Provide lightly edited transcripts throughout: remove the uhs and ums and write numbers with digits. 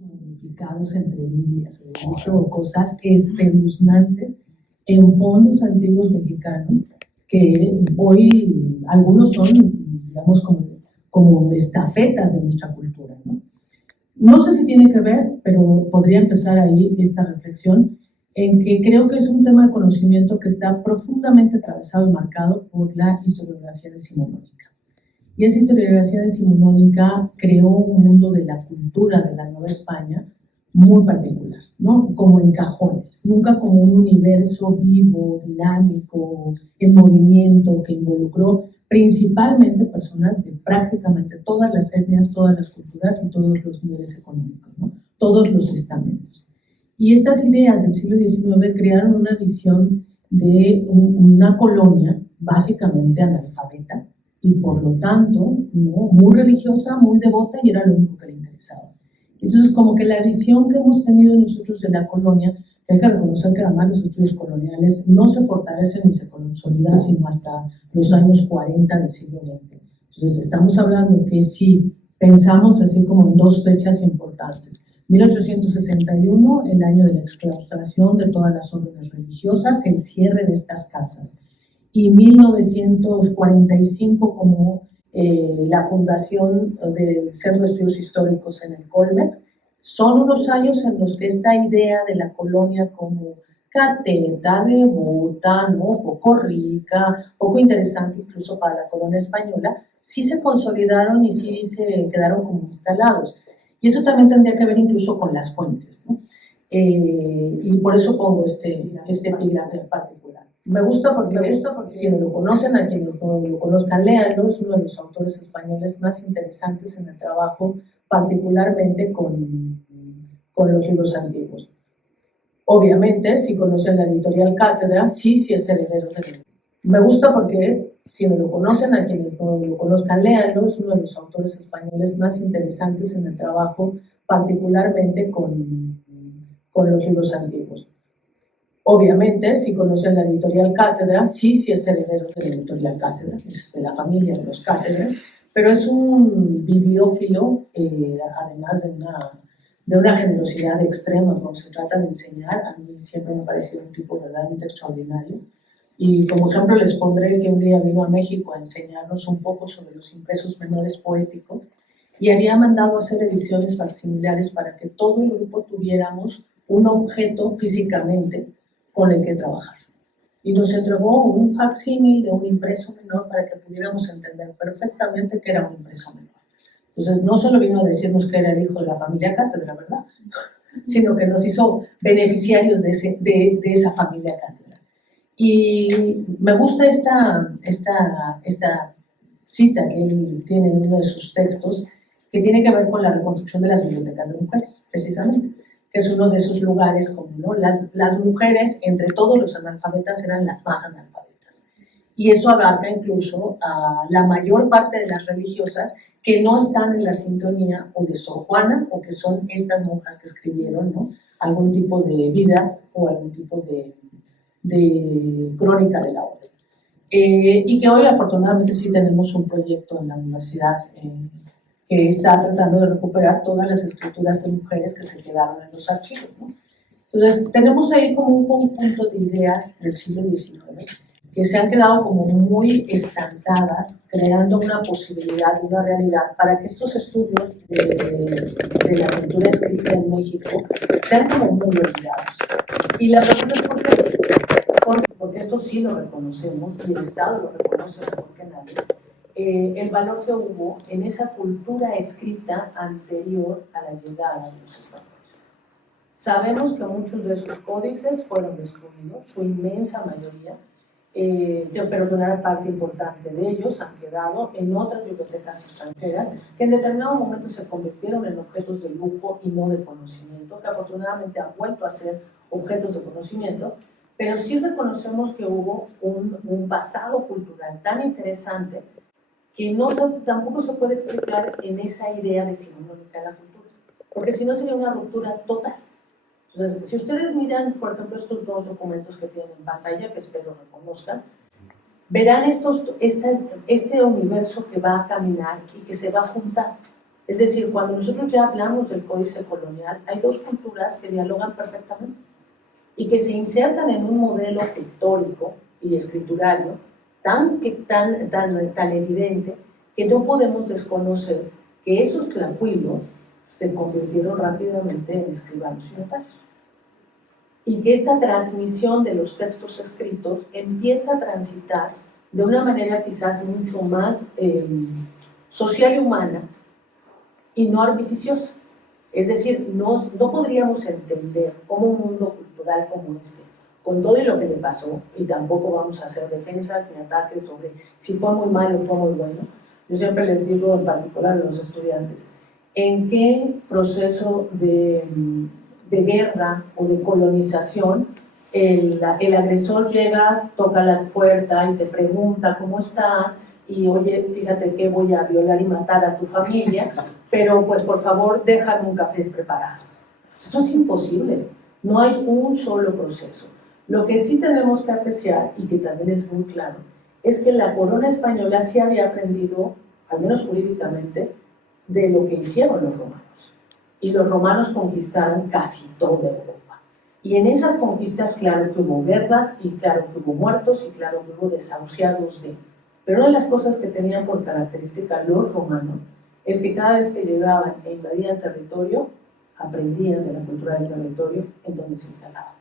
modificados entre Biblias. He visto cosas espeluznantes en fondos antiguos mexicanos que hoy algunos son, digamos, como estafetas de nuestra cultura, ¿no? No sé si tiene que ver, pero podría empezar ahí esta reflexión en que creo que es un tema de conocimiento que está profundamente atravesado y marcado por la historiografía decimonónica. Y esa historiografía decimonónica creó un mundo de la cultura de la Nueva España muy particular, ¿no? Como en cajones, nunca como un universo vivo, dinámico, en movimiento, que involucró principalmente personas de prácticamente todas las etnias, todas las culturas y todos los niveles económicos, ¿no? Todos los estamentos. Y estas ideas del siglo XIX crearon una visión de una colonia básicamente analfabeta y por lo tanto, ¿no?, muy religiosa, muy devota, y era lo único que le interesaba. Entonces, como que la visión que hemos tenido nosotros de la colonia, que hay que reconocer que además los estudios coloniales no se fortalecen ni se consolidan sino hasta los años 40 del siglo XX. Entonces, estamos hablando que si pensamos así como en dos fechas importantes, 1861, el año de la exclaustración de todas las órdenes religiosas, el cierre de estas casas, y 1945 como la fundación del Centro de Estudios Históricos en el Colmex, son unos años en los que esta idea de la colonia como cateta, devota, ¿no?, poco rica, poco interesante incluso para la colonia española, sí se consolidaron y sí se quedaron como instalados. Y eso también tendría que ver incluso con las fuentes, ¿no? Y por eso pongo este epígrafe en particular. Me gusta porque si no lo conocen, a quienes no lo conozcan, léanlo. Es uno de los autores españoles más interesantes en el trabajo, particularmente con los libros antiguos. Obviamente, si conocen la editorial Cátedra, sí es heredero de él. Me gusta porque si no lo conocen, a quienes no lo conozcan, léanlo. Es uno de los autores españoles más interesantes en el trabajo, particularmente con los libros antiguos. Obviamente, si conocen la editorial Cátedra, sí es heredero de la editorial Cátedra, es de la familia de los Cátedra, pero es un bibliófilo, además de una generosidad extrema cuando se trata de enseñar. A mí siempre me ha parecido un tipo verdaderamente extraordinario. Y como ejemplo les pondré que un día vino a México a enseñarnos un poco sobre los impresos menores poéticos y había mandado a hacer ediciones facsimilares para que todo el grupo tuviéramos un objeto físicamente con el que trabajar. Y nos entregó un facsímil de un impreso menor para que pudiéramos entender perfectamente que era un impreso menor. Entonces, no solo vino a decirnos que era el hijo de la familia Cátedra, ¿verdad?, sino que nos hizo beneficiarios de esa familia Cátedra. Y me gusta esta cita que él tiene en uno de sus textos, que tiene que ver con la reconstrucción de las bibliotecas de mujeres, precisamente, que es uno de esos lugares como, ¿no?, las mujeres, entre todos los analfabetas, eran las más analfabetas. Y eso abarca incluso a la mayor parte de las religiosas que no están en la sintonía o de Sor Juana, o que son estas monjas que escribieron, ¿no?, algún tipo de vida o algún tipo de crónica de la orden. Y que hoy afortunadamente sí tenemos un proyecto en la universidad que está tratando de recuperar todas las escrituras de mujeres que se quedaron en los archivos, ¿no? Entonces, tenemos ahí como un conjunto de ideas del siglo XIX que se han quedado como muy estancadas, creando una posibilidad, una realidad, para que estos estudios de la cultura escrita en México sean como muy olvidados. Y la pregunta es ¿por qué? Porque esto sí lo reconocemos, y el Estado lo reconoce mejor que nadie, el valor que hubo en esa cultura escrita anterior a la llegada de los españoles. Sabemos que muchos de esos códices fueron destruidos, su inmensa mayoría, pero una parte importante de ellos han quedado en otras bibliotecas extranjeras que en determinado momento se convirtieron en objetos de lujo y no de conocimiento, que afortunadamente han vuelto a ser objetos de conocimiento, pero sí reconocemos que hubo un pasado cultural tan interesante que tampoco se puede explicar en esa idea decimonónica de la cultura, porque si no sería una ruptura total. Entonces, si ustedes miran, por ejemplo, estos dos documentos que tienen en pantalla, que espero reconozcan, verán este universo que va a caminar y que se va a juntar. Es decir, cuando nosotros ya hablamos del códice colonial, hay dos culturas que dialogan perfectamente y que se insertan en un modelo pictórico y escriturario tan evidente que no podemos desconocer que esos tlacuilos se convirtieron rápidamente en escribanos y notarios. Y que esta transmisión de los textos escritos empieza a transitar de una manera quizás mucho más social y humana y no artificiosa. Es decir, no podríamos entender cómo un mundo cultural como este, con todo lo que le pasó, y tampoco vamos a hacer defensas ni ataques sobre si fue muy malo o fue muy bueno. Yo siempre les digo, en particular a los estudiantes, en qué proceso de guerra o de colonización el agresor llega, toca la puerta y te pregunta cómo estás, y oye, fíjate que voy a violar y matar a tu familia, pero pues por favor déjame un café preparado. Eso es imposible, no hay un solo proceso. Lo que sí tenemos que apreciar, y que también es muy claro, es que la corona española sí había aprendido, al menos jurídicamente, de lo que hicieron los romanos. Y los romanos conquistaron casi toda Europa. Y en esas conquistas, claro que hubo guerras, y claro que hubo muertos, y claro que hubo desahuciados de... Pero una de las cosas que tenían por característica los romanos es que cada vez que llegaban e invadían territorio, aprendían de la cultura del territorio en donde se instalaban.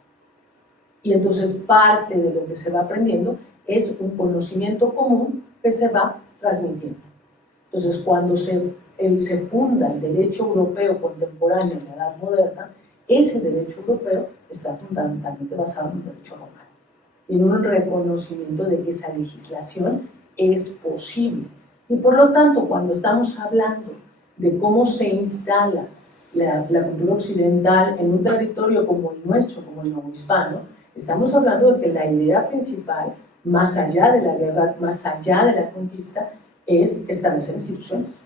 Y entonces parte de lo que se va aprendiendo es un conocimiento común que se va transmitiendo. Entonces, cuando se funda el derecho europeo contemporáneo en la Edad Moderna, ese derecho europeo está fundamentalmente basado en el derecho romano, en un reconocimiento de que esa legislación es posible. Y por lo tanto, cuando estamos hablando de cómo se instala la cultura occidental en un territorio como el nuestro, como el novohispano, estamos hablando de que la idea principal, más allá de la guerra, más allá de la conquista, es establecer instituciones,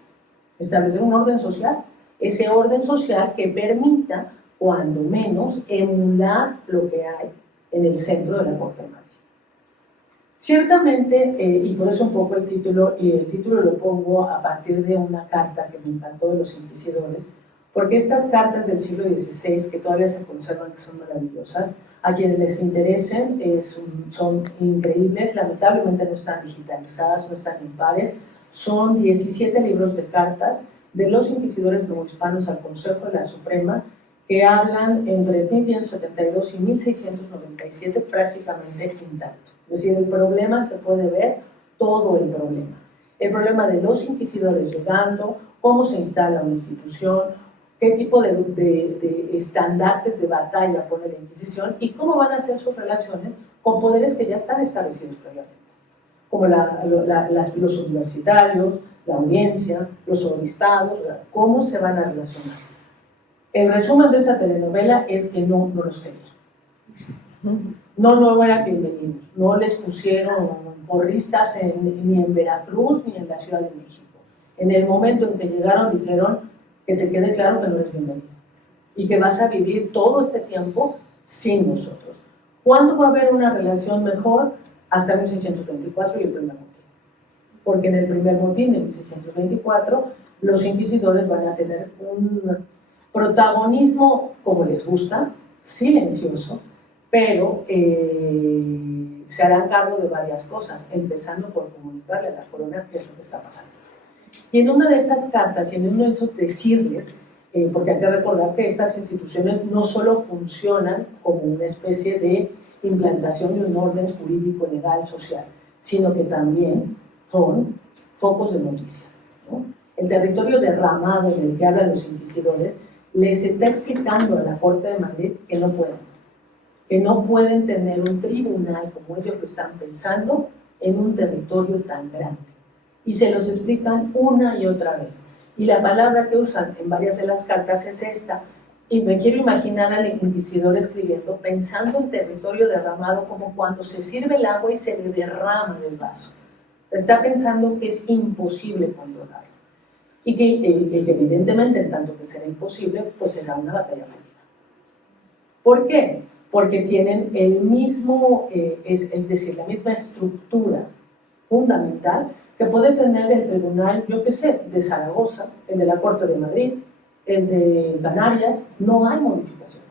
establecer un orden social, ese orden social que permita, cuando menos, emular lo que hay en el centro de la Corte de Madrid. Ciertamente, y por eso un poco el título lo pongo a partir de una carta que me encantó de los inquisidores, porque estas cartas del siglo XVI, que todavía se conservan, que son maravillosas, a quienes les interesen, son increíbles, lamentablemente no están digitalizadas, no están impares, son 17 libros de cartas de los inquisidores novohispanos al Consejo de la Suprema, que hablan entre 1572 y 1697 prácticamente intacto. Es decir, el problema se puede ver, todo el problema. El problema de los inquisidores llegando, cómo se instala una institución, qué tipo de estandartes de batalla pone la Inquisición y cómo van a ser sus relaciones con poderes que ya están establecidos previamente, como los universitarios, la audiencia, los obispados, cómo se van a relacionar. El resumen de esa telenovela es que no los querían. No eran bienvenidos, no les pusieron porristas ni en Veracruz ni en la Ciudad de México. En el momento en que llegaron dijeron que te quede claro que no eres bienvenido y que vas a vivir todo este tiempo sin nosotros. ¿Cuándo va a haber una relación mejor? Hasta 1624 y el primer motín. Porque en el primer motín de 1624 los inquisidores van a tener un protagonismo, como les gusta, silencioso, pero se harán cargo de varias cosas, empezando por comunicarle a la corona qué es lo que está pasando. Y en una de esas cartas, y en uno de esos decirles, porque hay que recordar que estas instituciones no solo funcionan como una especie de implantación de un orden jurídico, legal, social, sino que también son focos de noticias, ¿no? El territorio derramado en el que hablan los inquisidores les está explicando a la Corte de Madrid que no pueden tener un tribunal como ellos lo están pensando en un territorio tan grande. Y se los explican una y otra vez. Y la palabra que usan en varias de las cartas es esta. Y me quiero imaginar al inquisidor escribiendo, pensando en territorio derramado como cuando se sirve el agua y se le derrama del vaso. Está pensando que es imposible controlarlo. Y que evidentemente, en tanto que será imposible, pues será una batalla fallida. ¿Por qué? Porque tienen el mismo, es decir, la misma estructura fundamental que puede tener el tribunal, yo qué sé, de Zaragoza, el de la Corte de Madrid, el de Canarias. No hay modificación.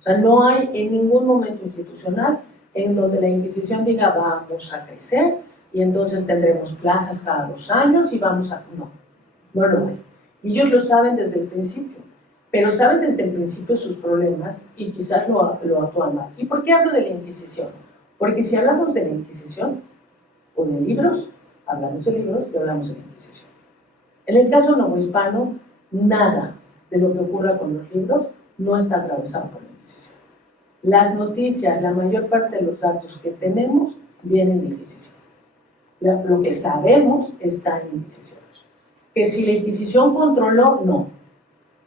O sea, no hay en ningún momento institucional en donde la Inquisición diga vamos a crecer y entonces tendremos plazas cada 2 años y vamos a... No, no lo hay. Y ellos lo saben desde el principio, pero saben desde el principio sus problemas y quizás lo actúan mal. ¿Y por qué hablo de la Inquisición? Porque si hablamos de la Inquisición o de libros, hablamos de libros y hablamos de la Inquisición. En el caso novohispano, nada de lo que ocurra con los libros no está atravesado por la Inquisición. Las noticias, la mayor parte de los datos que tenemos vienen de Inquisición. Lo que sabemos está en Inquisición. Que si la Inquisición controló, no.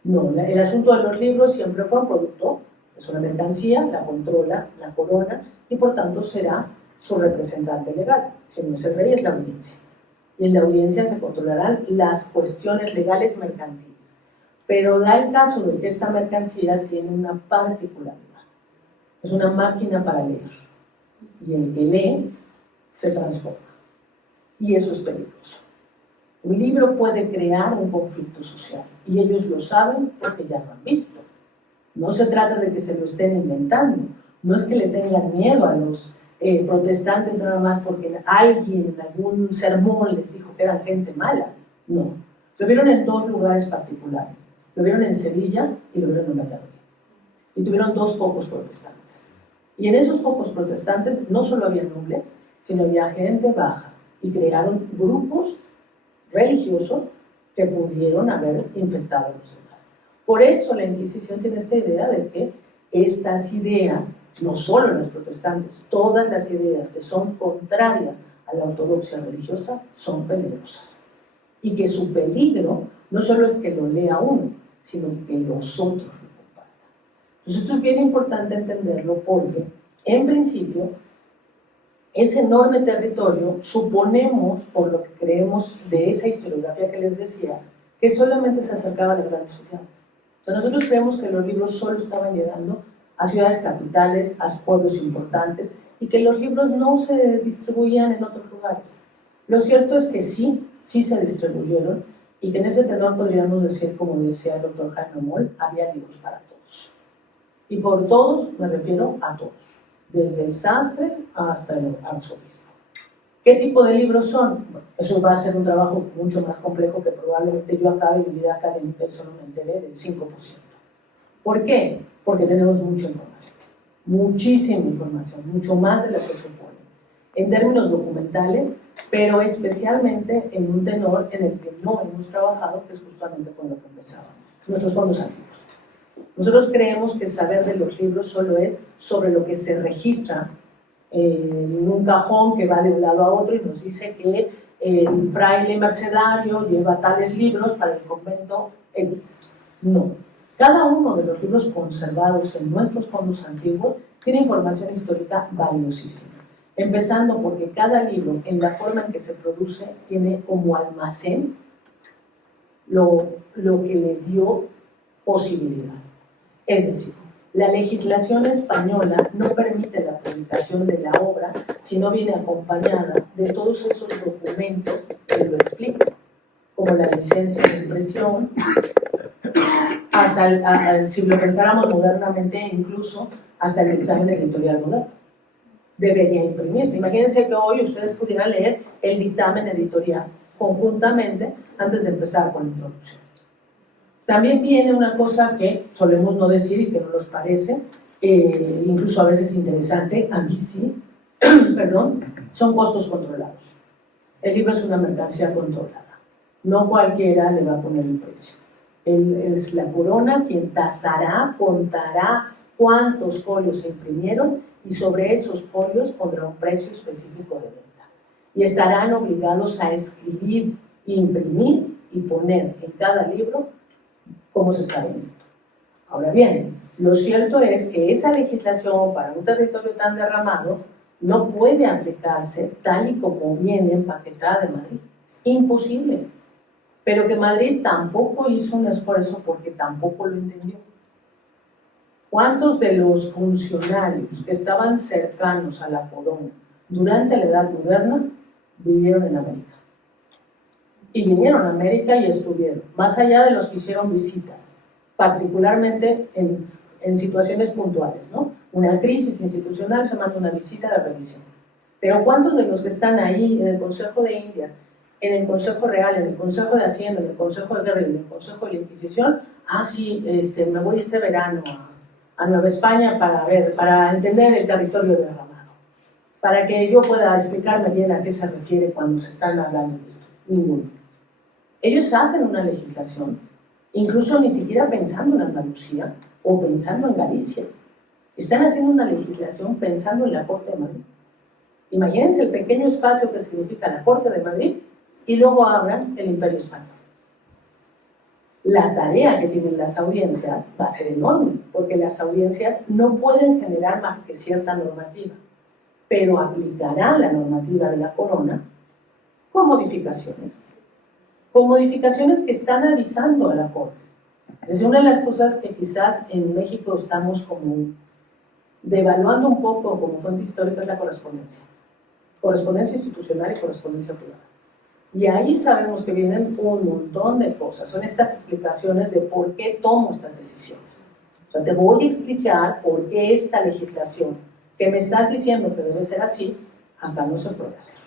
No, el asunto de los libros siempre fue un producto, es una mercancía, la controla la corona y por tanto será su representante legal. Si no es el rey, es la audiencia. Y en la audiencia se controlarán las cuestiones legales mercantiles. Pero da el caso de que esta mercancía tiene una particularidad. Es una máquina para leer. Y el que lee se transforma. Y eso es peligroso. Un libro puede crear un conflicto social. Y ellos lo saben porque ya lo han visto. No se trata de que se lo estén inventando. No es que le tengan miedo a los protestantes nada más porque alguien en algún sermón les dijo que eran gente mala. No. Lo vieron en 2 lugares particulares. Lo vieron en Sevilla y lo vieron en Valladolid. Y tuvieron 2 focos protestantes. Y en esos focos protestantes no solo había nobles, sino había gente baja. Y crearon grupos religiosos que pudieron haber infectado a los demás. Por eso la Inquisición tiene esta idea de que estas ideas, no solo las protestantes, todas las ideas que son contrarias a la ortodoxia religiosa son peligrosas. Y que su peligro no solo es que lo lea uno, sino que los otros lo compartan. Entonces esto es bien importante entenderlo porque, en principio, ese enorme territorio, suponemos, por lo que creemos de esa historiografía que les decía, que solamente se acercaba a las grandes ciudades. O sea, nosotros creemos que los libros solo estaban llegando a ciudades capitales, a pueblos importantes, y que los libros no se distribuían en otros lugares. Lo cierto es que sí se distribuyeron, y que en ese tenor podríamos decir, como decía el doctor Jaime Moll, había libros para todos. Y por todos me refiero a todos, desde el sastre hasta el arzobispo. ¿Qué tipo de libros son? Bueno, eso va a ser un trabajo mucho más complejo que probablemente yo acabe mi vida académica y solo me enteré del 5%. ¿Por qué? Porque tenemos mucha información, muchísima información, mucho más de la que supone, en términos documentales, pero especialmente en un tenor en el que no hemos trabajado, que es justamente con lo que empezábamos, nuestros fondos antiguos. Nosotros creemos que saber de los libros solo es sobre lo que se registra en un cajón que va de un lado a otro y nos dice que el fraile mercedario lleva tales libros para el convento X. No. Cada uno de los libros conservados en nuestros fondos antiguos tiene información histórica valiosísima. Empezando porque cada libro, en la forma en que se produce, tiene como almacén lo que le dio posibilidad. Es decir, la legislación española no permite la publicación de la obra si no viene acompañada de todos esos documentos que lo explican, como la licencia de impresión, hasta si lo pensáramos modernamente, incluso hasta el dictamen editorial moderno. Debería imprimirse. Imagínense que hoy ustedes pudieran leer el dictamen editorial conjuntamente antes de empezar con la introducción. También viene una cosa que solemos no decir y que no nos parece, incluso a veces interesante, a mí sí, perdón, son costos controlados. El libro es una mercancía controlada. No cualquiera le va a poner el precio. Es la corona quien tasará, contará cuántos folios se imprimieron y sobre esos folios pondrá un precio específico de venta. Y estarán obligados a escribir, imprimir y poner en cada libro cómo se está vendiendo. Ahora bien, lo cierto es que esa legislación para un territorio tan derramado no puede aplicarse tal y como viene empaquetada de Madrid. Es imposible. Pero que Madrid tampoco hizo un esfuerzo porque tampoco lo entendió. ¿Cuántos de los funcionarios que estaban cercanos a la corona durante la Edad Moderna vivieron en América? y vinieron a América y estuvieron, más allá de los que hicieron visitas, particularmente en situaciones puntuales, ¿no? Una crisis institucional se manda una visita de revisión. Pero ¿cuántos de los que están ahí en el Consejo de Indias, en el Consejo Real, en el Consejo de Hacienda, en el Consejo de Guerra y en el Consejo de la Inquisición? Ah, sí, me voy este verano a Nueva España para entender el territorio derramado, para que yo pueda explicarme bien a qué se refiere cuando se están hablando de esto. Ninguno. Ellos hacen una legislación, incluso ni siquiera pensando en Andalucía o pensando en Galicia. Están haciendo una legislación pensando en la Corte de Madrid. Imagínense el pequeño espacio que significa la Corte de Madrid y luego abran el Imperio Español. La tarea que tienen las audiencias va a ser enorme, porque las audiencias no pueden generar más que cierta normativa, pero aplicarán la normativa de la corona con modificaciones que están avisando a la Corte. Es una de las cosas que quizás en México estamos como devaluando un poco como fuente histórica es la correspondencia institucional y correspondencia privada. Y ahí sabemos que vienen un montón de cosas, son estas explicaciones de por qué tomo estas decisiones. O sea, te voy a explicar por qué esta legislación que me estás diciendo que debe ser así, acá no se puede hacer.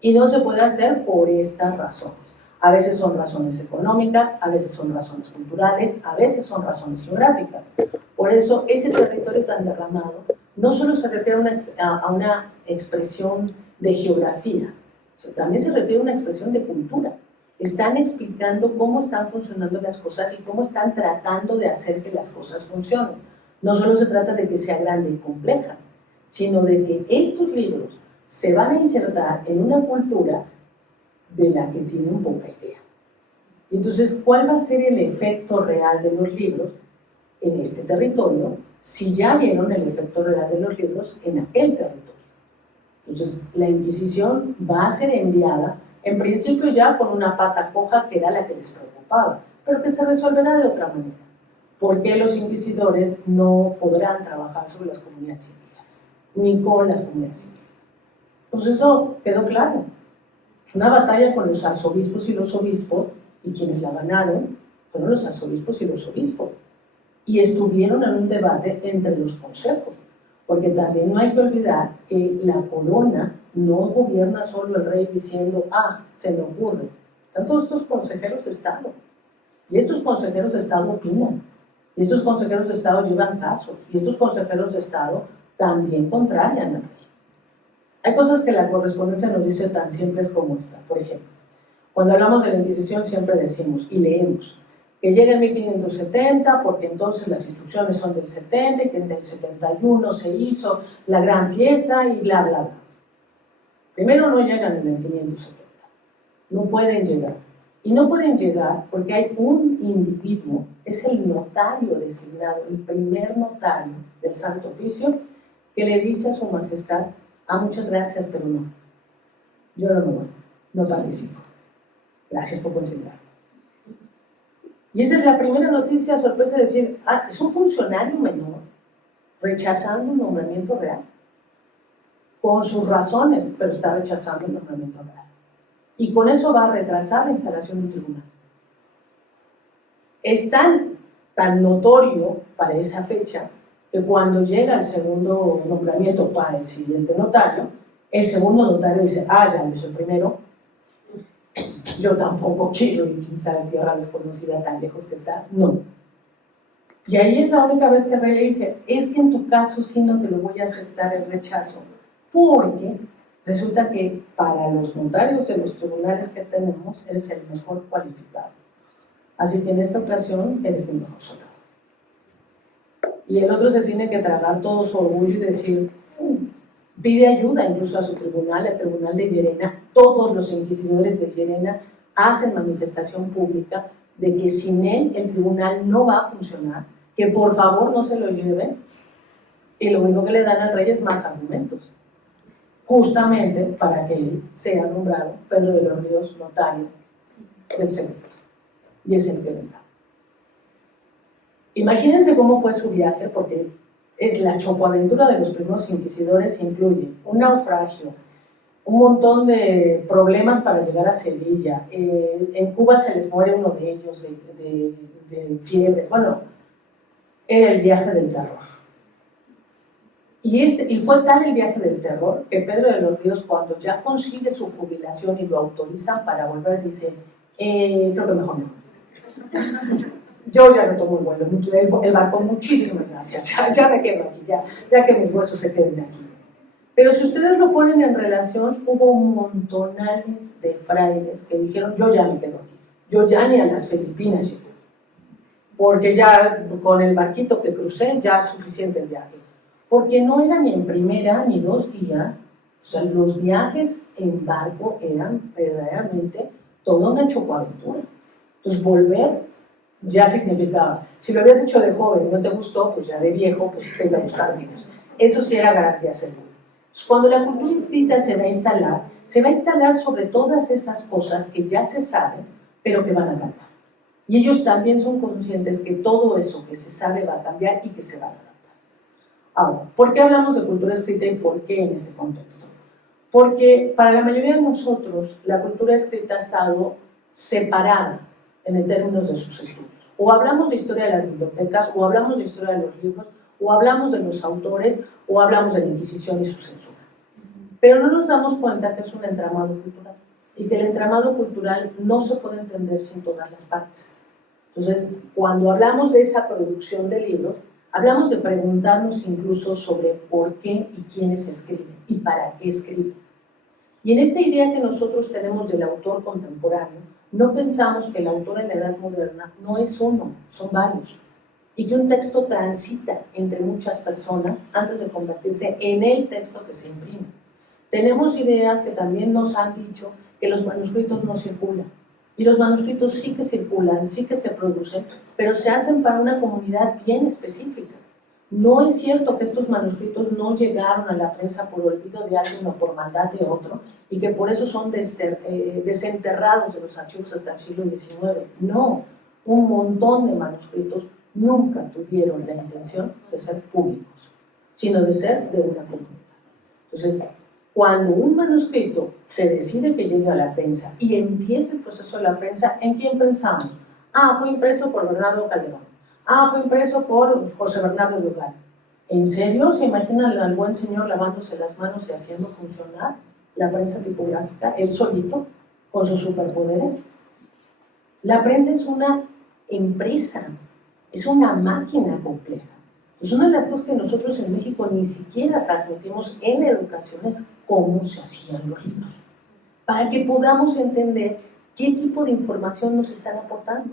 Y no se puede hacer por estas razones. A veces son razones económicas, a veces son razones culturales, a veces son razones geográficas. Por eso, ese territorio tan derramado no solo se refiere a una expresión de geografía, también se refiere a una expresión de cultura. Están explicando cómo están funcionando las cosas y cómo están tratando de hacer que las cosas funcionen. No solo se trata de que sea grande y compleja, sino de que estos libros se van a insertar en una cultura de la que tienen poca idea. Entonces, ¿cuál va a ser el efecto real de los libros en este territorio si ya vieron el efecto real de los libros en aquel territorio? Entonces, la Inquisición va a ser enviada, en principio ya con una pata coja que era la que les preocupaba, pero que se resolverá de otra manera. ¿Por qué los inquisidores no podrán trabajar sobre las comunidades indígenas, ni con las comunidades indígenas? Pues eso quedó claro. Es una batalla con los arzobispos y los obispos, y quienes la ganaron fueron los arzobispos y los obispos. Y estuvieron en un debate entre los consejos, porque también no hay que olvidar que la corona no gobierna solo el rey diciendo, se me ocurre. Están todos estos consejeros de Estado, y estos consejeros de Estado opinan, y estos consejeros de Estado llevan casos, y estos consejeros de Estado también contrarian al rey. Hay cosas que la correspondencia nos dice tan simples como esta. Por ejemplo, cuando hablamos de la Inquisición siempre decimos y leemos que llega en 1570 porque entonces las instrucciones son del 70 y que en el 71 se hizo la gran fiesta y bla, bla, bla. Primero, no llegan en el 570. No pueden llegar. Y no pueden llegar porque hay un individuo, es el notario designado, el primer notario del Santo Oficio, que le dice a su majestad, muchas gracias, pero no. Yo no me voy, no participo. Gracias por considerarlo. Y esa es la primera noticia sorpresa de decir, es un funcionario menor rechazando un nombramiento real. Con sus razones, pero está rechazando el nombramiento real. Y con eso va a retrasar la instalación de un tribunal. Es tan notorio para esa fecha que cuando llega el segundo nombramiento para el siguiente notario, el segundo notario dice, ya lo hizo el primero, yo tampoco quiero ir quizá en tierra desconocida tan lejos que está, no. Y ahí es la única vez que el rey le dice, es que en tu caso sí no te lo voy a aceptar el rechazo, porque resulta que para los notarios de los tribunales que tenemos eres el mejor cualificado. Así que en esta ocasión eres mi mejor soldado. Y el otro se tiene que tragar todo su orgullo y decir, pide ayuda incluso a su tribunal, al tribunal de Llerena. Todos los inquisidores de Llerena hacen manifestación pública de que sin él el tribunal no va a funcionar, que por favor no se lo lleven, y lo único que le dan al rey es más argumentos, justamente para que él sea nombrado Pedro de los Ríos notario del secreto, y es el que vendrá. Imagínense cómo fue su viaje, porque la chocoaventura de los primeros inquisidores incluye un naufragio, un montón de problemas para llegar a Sevilla. En Cuba se les muere uno de ellos de fiebre. Bueno, era el viaje del terror. Y fue tal el viaje del terror que Pedro de los Ríos, cuando ya consigue su jubilación y lo autorizan para volver, dice, creo que mejor no. Yo ya no tomo el vuelo, el barco, muchísimas gracias, ya me quedo aquí, ya que mis huesos se queden aquí. Pero si ustedes lo ponen en relación, hubo montonales de frailes que dijeron, yo ya me quedo aquí, yo ya ni a las Filipinas llego, porque ya con el barquito que crucé ya es suficiente el viaje. Porque no era ni en primera ni 2 días, o sea, los viajes en barco eran verdaderamente toda una chocoaventura. Entonces volver ya significaba, si lo habías hecho de joven y no te gustó, pues ya de viejo, pues te iba a gustar menos. Eso sí era garantía segura. Entonces, cuando la cultura escrita se va a instalar sobre todas esas cosas que ya se saben, pero que van a cambiar. Y ellos también son conscientes que todo eso que se sabe va a cambiar y que se va a adaptar. Ahora, ¿por qué hablamos de cultura escrita y por qué en este contexto? Porque para la mayoría de nosotros la cultura escrita ha estado separada en términos de sus estudios. O hablamos de historia de las bibliotecas, o hablamos de historia de los libros, o hablamos de los autores, o hablamos de la Inquisición y su censura. Pero no nos damos cuenta que es un entramado cultural y que el entramado cultural no se puede entender sin todas las partes. Entonces, cuando hablamos de esa producción de libros, hablamos de preguntarnos incluso sobre por qué y quiénes escriben y para qué escriben. Y en esta idea que nosotros tenemos del autor contemporáneo, no pensamos que el autor en la Edad Moderna no es uno, son varios. Y que un texto transita entre muchas personas antes de convertirse en el texto que se imprime. Tenemos ideas que también nos han dicho que los manuscritos no circulan. Y los manuscritos sí que circulan, sí que se producen, pero se hacen para una comunidad bien específica. No es cierto que estos manuscritos no llegaron a la prensa por olvido de alguien o por maldad de otro y que por eso son desenterrados de los archivos hasta el siglo XIX. No, un montón de manuscritos nunca tuvieron la intención de ser públicos, sino de ser de una comunidad. Entonces, cuando un manuscrito se decide que llegue a la prensa y empieza el proceso de la prensa, ¿en quién pensamos? Fue impreso por Bernardo Calderón. Fue impreso por José Bernardo Lugar. ¿En serio se imaginan al buen señor lavándose las manos y haciendo funcionar la prensa tipográfica, él solito, con sus superpoderes? La prensa es una empresa, es una máquina compleja. Pues una de las cosas que nosotros en México ni siquiera transmitimos en la educación es cómo se hacían los libros, para que podamos entender qué tipo de información nos están aportando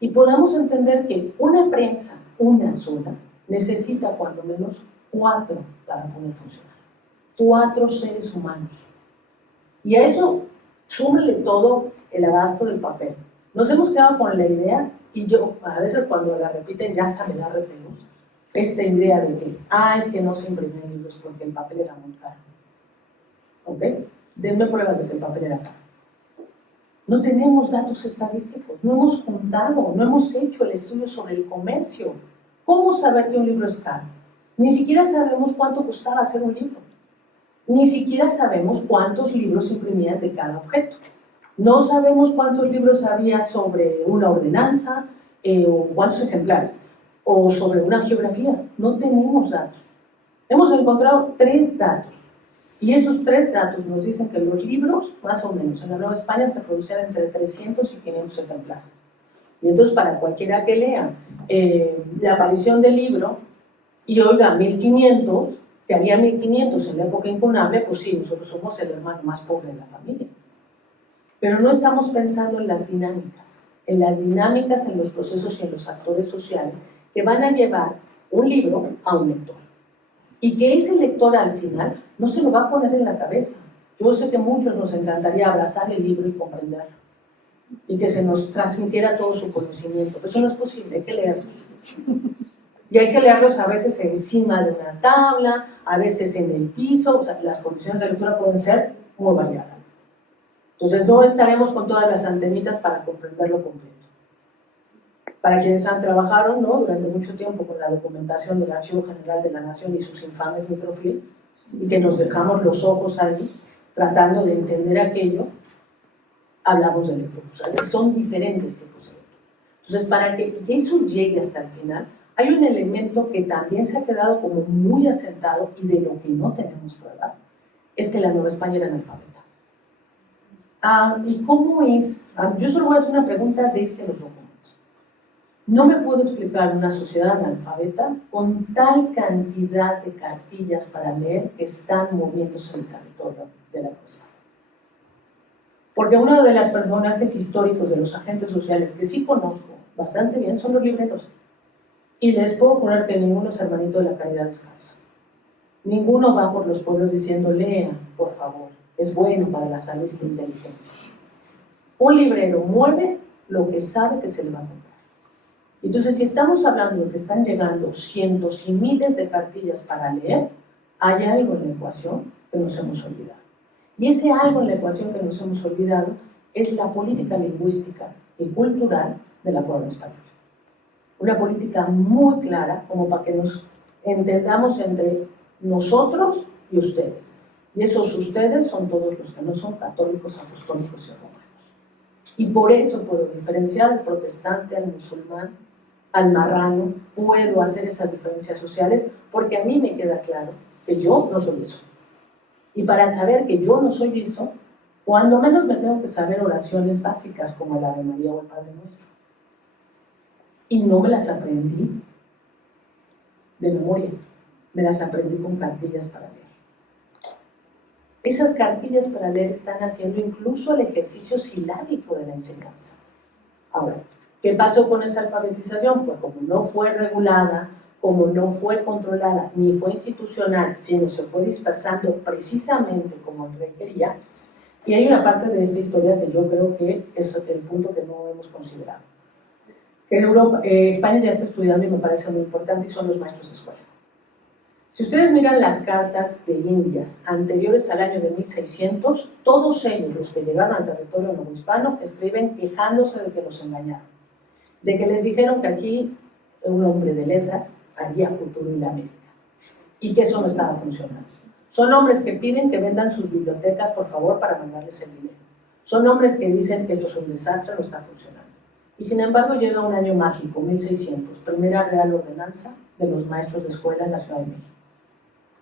y podamos entender que una prensa, una sola, necesita cuando menos 4 para poder funcionar. 4 seres humanos. Y a eso súmale todo el abasto del papel. Nos hemos quedado con la idea, y yo a veces cuando la repiten ya hasta me da repelús, esta idea de que, es que no se imprimían libros porque el papel era muy caro. ¿Ok? Denme pruebas de que el papel era caro. No tenemos datos estadísticos, no hemos juntado, no hemos hecho el estudio sobre el comercio. ¿Cómo saber que un libro es caro? Ni siquiera sabemos cuánto costaba hacer un libro. Ni siquiera sabemos cuántos libros se imprimían de cada objeto. No sabemos cuántos libros había sobre una ordenanza, o cuántos ejemplares, o sobre una geografía. No tenemos datos. Hemos encontrado 3 datos. Y esos 3 datos nos dicen que los libros, más o menos, en la Nueva España se producían entre 300 y 500 ejemplares. Y entonces, para cualquiera que lea la aparición del libro y oiga 1500, que había 1500 en la época incunable, pues sí, nosotros somos el hermano más pobre de la familia. Pero no estamos pensando en las dinámicas, en los procesos y en los actores sociales que van a llevar un libro a un lector. Y que ese lector al final no se lo va a poner en la cabeza. Yo sé que a muchos nos encantaría abrazar el libro y comprenderlo, y que se nos transmitiera todo su conocimiento, pero eso no es posible, hay que leerlos. Y hay que leerlos a veces encima de una tabla, a veces en el piso, o sea, las condiciones de lectura pueden ser muy variadas. Entonces no estaremos con todas las antenitas para comprenderlo completo. Para quienes han trabajado, ¿no?, durante mucho tiempo con la documentación del Archivo General de la Nación y sus infames microfilms, y que nos dejamos los ojos ahí, tratando de entender aquello, hablamos de lectura. O sea, son diferentes tipos de lectura. Entonces, para que eso llegue hasta el final, hay un elemento que también se ha quedado como muy asentado y de lo que no tenemos prueba, es que la Nueva España era analfabeta. ¿Y cómo es? Yo solo voy a hacer una pregunta desde los documentos. No me puedo explicar una sociedad analfabeta con tal cantidad de cartillas para leer que están moviéndose en el territorio de la Nueva España. Porque uno de los personajes históricos de los agentes sociales que sí conozco bastante bien son los libreros. Y les puedo jurar que ninguno es hermanito de la caridad descalza. Ninguno va por los pueblos diciendo, lean, por favor, es bueno para la salud y la inteligencia. Un librero mueve lo que sabe que se le va a comprar. Entonces, si estamos hablando de que están llegando cientos y miles de cartillas para leer, hay algo en la ecuación que nos hemos olvidado. Y ese algo en la ecuación que nos hemos olvidado es la política lingüística y cultural de la corona española. Una política muy clara, como para que nos entendamos entre nosotros y ustedes. Y esos ustedes son todos los que no son católicos, apostólicos y romanos. Y por eso puedo diferenciar al protestante, al musulmán, al marrano, puedo hacer esas diferencias sociales, porque a mí me queda claro que yo no soy eso. Y para saber que yo no soy eso, cuando menos me tengo que saber oraciones básicas como el Ave María o el Padre Nuestro. Y no me las aprendí de memoria, me las aprendí con cartillas para leer. Esas cartillas para leer están haciendo incluso el ejercicio silábico de la enseñanza. Ahora, ¿qué pasó con esa alfabetización? Pues como no fue regulada, como no fue controlada, ni fue institucional, sino se fue dispersando precisamente como requería, y hay una parte de esta historia que yo creo que es el punto que no hemos considerado. Que España ya está estudiando y me parece muy importante, y son los maestros de escuela. Si ustedes miran las cartas de Indias anteriores al año de 1600, todos ellos, los que llegaron al territorio novohispano, escriben quejándose de que los engañaron, de que les dijeron que aquí un hombre de letras haría futuro en la América y que eso no estaba funcionando. Son hombres que piden que vendan sus bibliotecas, por favor, para mandarles el dinero. Son hombres que dicen que esto es un desastre, no está funcionando. Y sin embargo llega un año mágico, 1600, primera real ordenanza de los maestros de escuela en la Ciudad de México.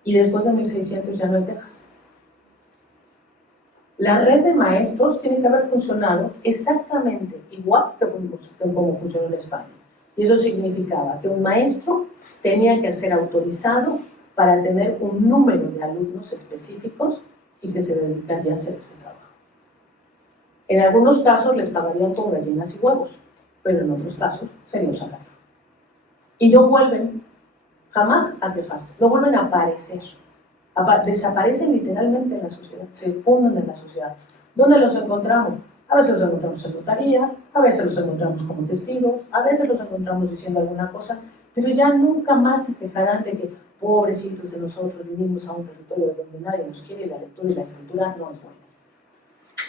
Y después de 1600 ya no hay quejas. La red de maestros tiene que haber funcionado exactamente igual que como funcionó en España. Y eso significaba que un maestro tenía que ser autorizado para tener un número de alumnos específicos y que se dedicaría a hacer ese trabajo. En algunos casos les pagarían con gallinas y huevos, pero en otros casos sería un salario. Y no vuelven jamás a quejarse, no vuelven a aparecer. Desaparecen literalmente en la sociedad, se funden en la sociedad. ¿Dónde los encontramos? A veces los encontramos en notaría, a veces los encontramos como testigos, a veces los encontramos diciendo alguna cosa, pero ya nunca más se quejarán de que pobrecitos de nosotros vivimos a un territorio donde nadie nos quiere y la lectura y la escritura no es buena.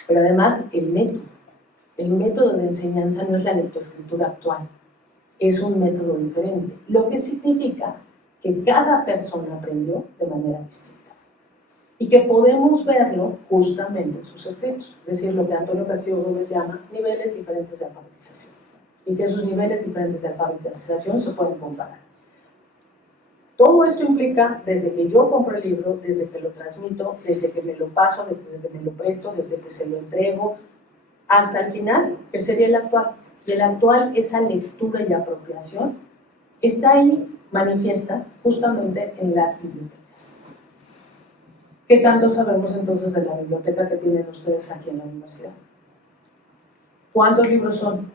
Pero además el método de enseñanza no es la lectoescritura actual, es un método diferente, lo que significa que cada persona aprendió de manera distinta y que podemos verlo justamente en sus escritos, es decir, lo que Antonio Castillo Gómez llama niveles diferentes de alfabetización, y que esos niveles diferentes de alfabetización se pueden comparar. Todo esto implica, desde que yo compro el libro, desde que lo transmito, desde que me lo paso, desde que me lo presto, desde que se lo entrego, hasta el final, que sería el actual. Y el actual, esa lectura y apropiación, está ahí manifiesta justamente en las bibliotecas. ¿Qué tanto sabemos entonces de la biblioteca que tienen ustedes aquí en la universidad? ¿Cuántos libros son?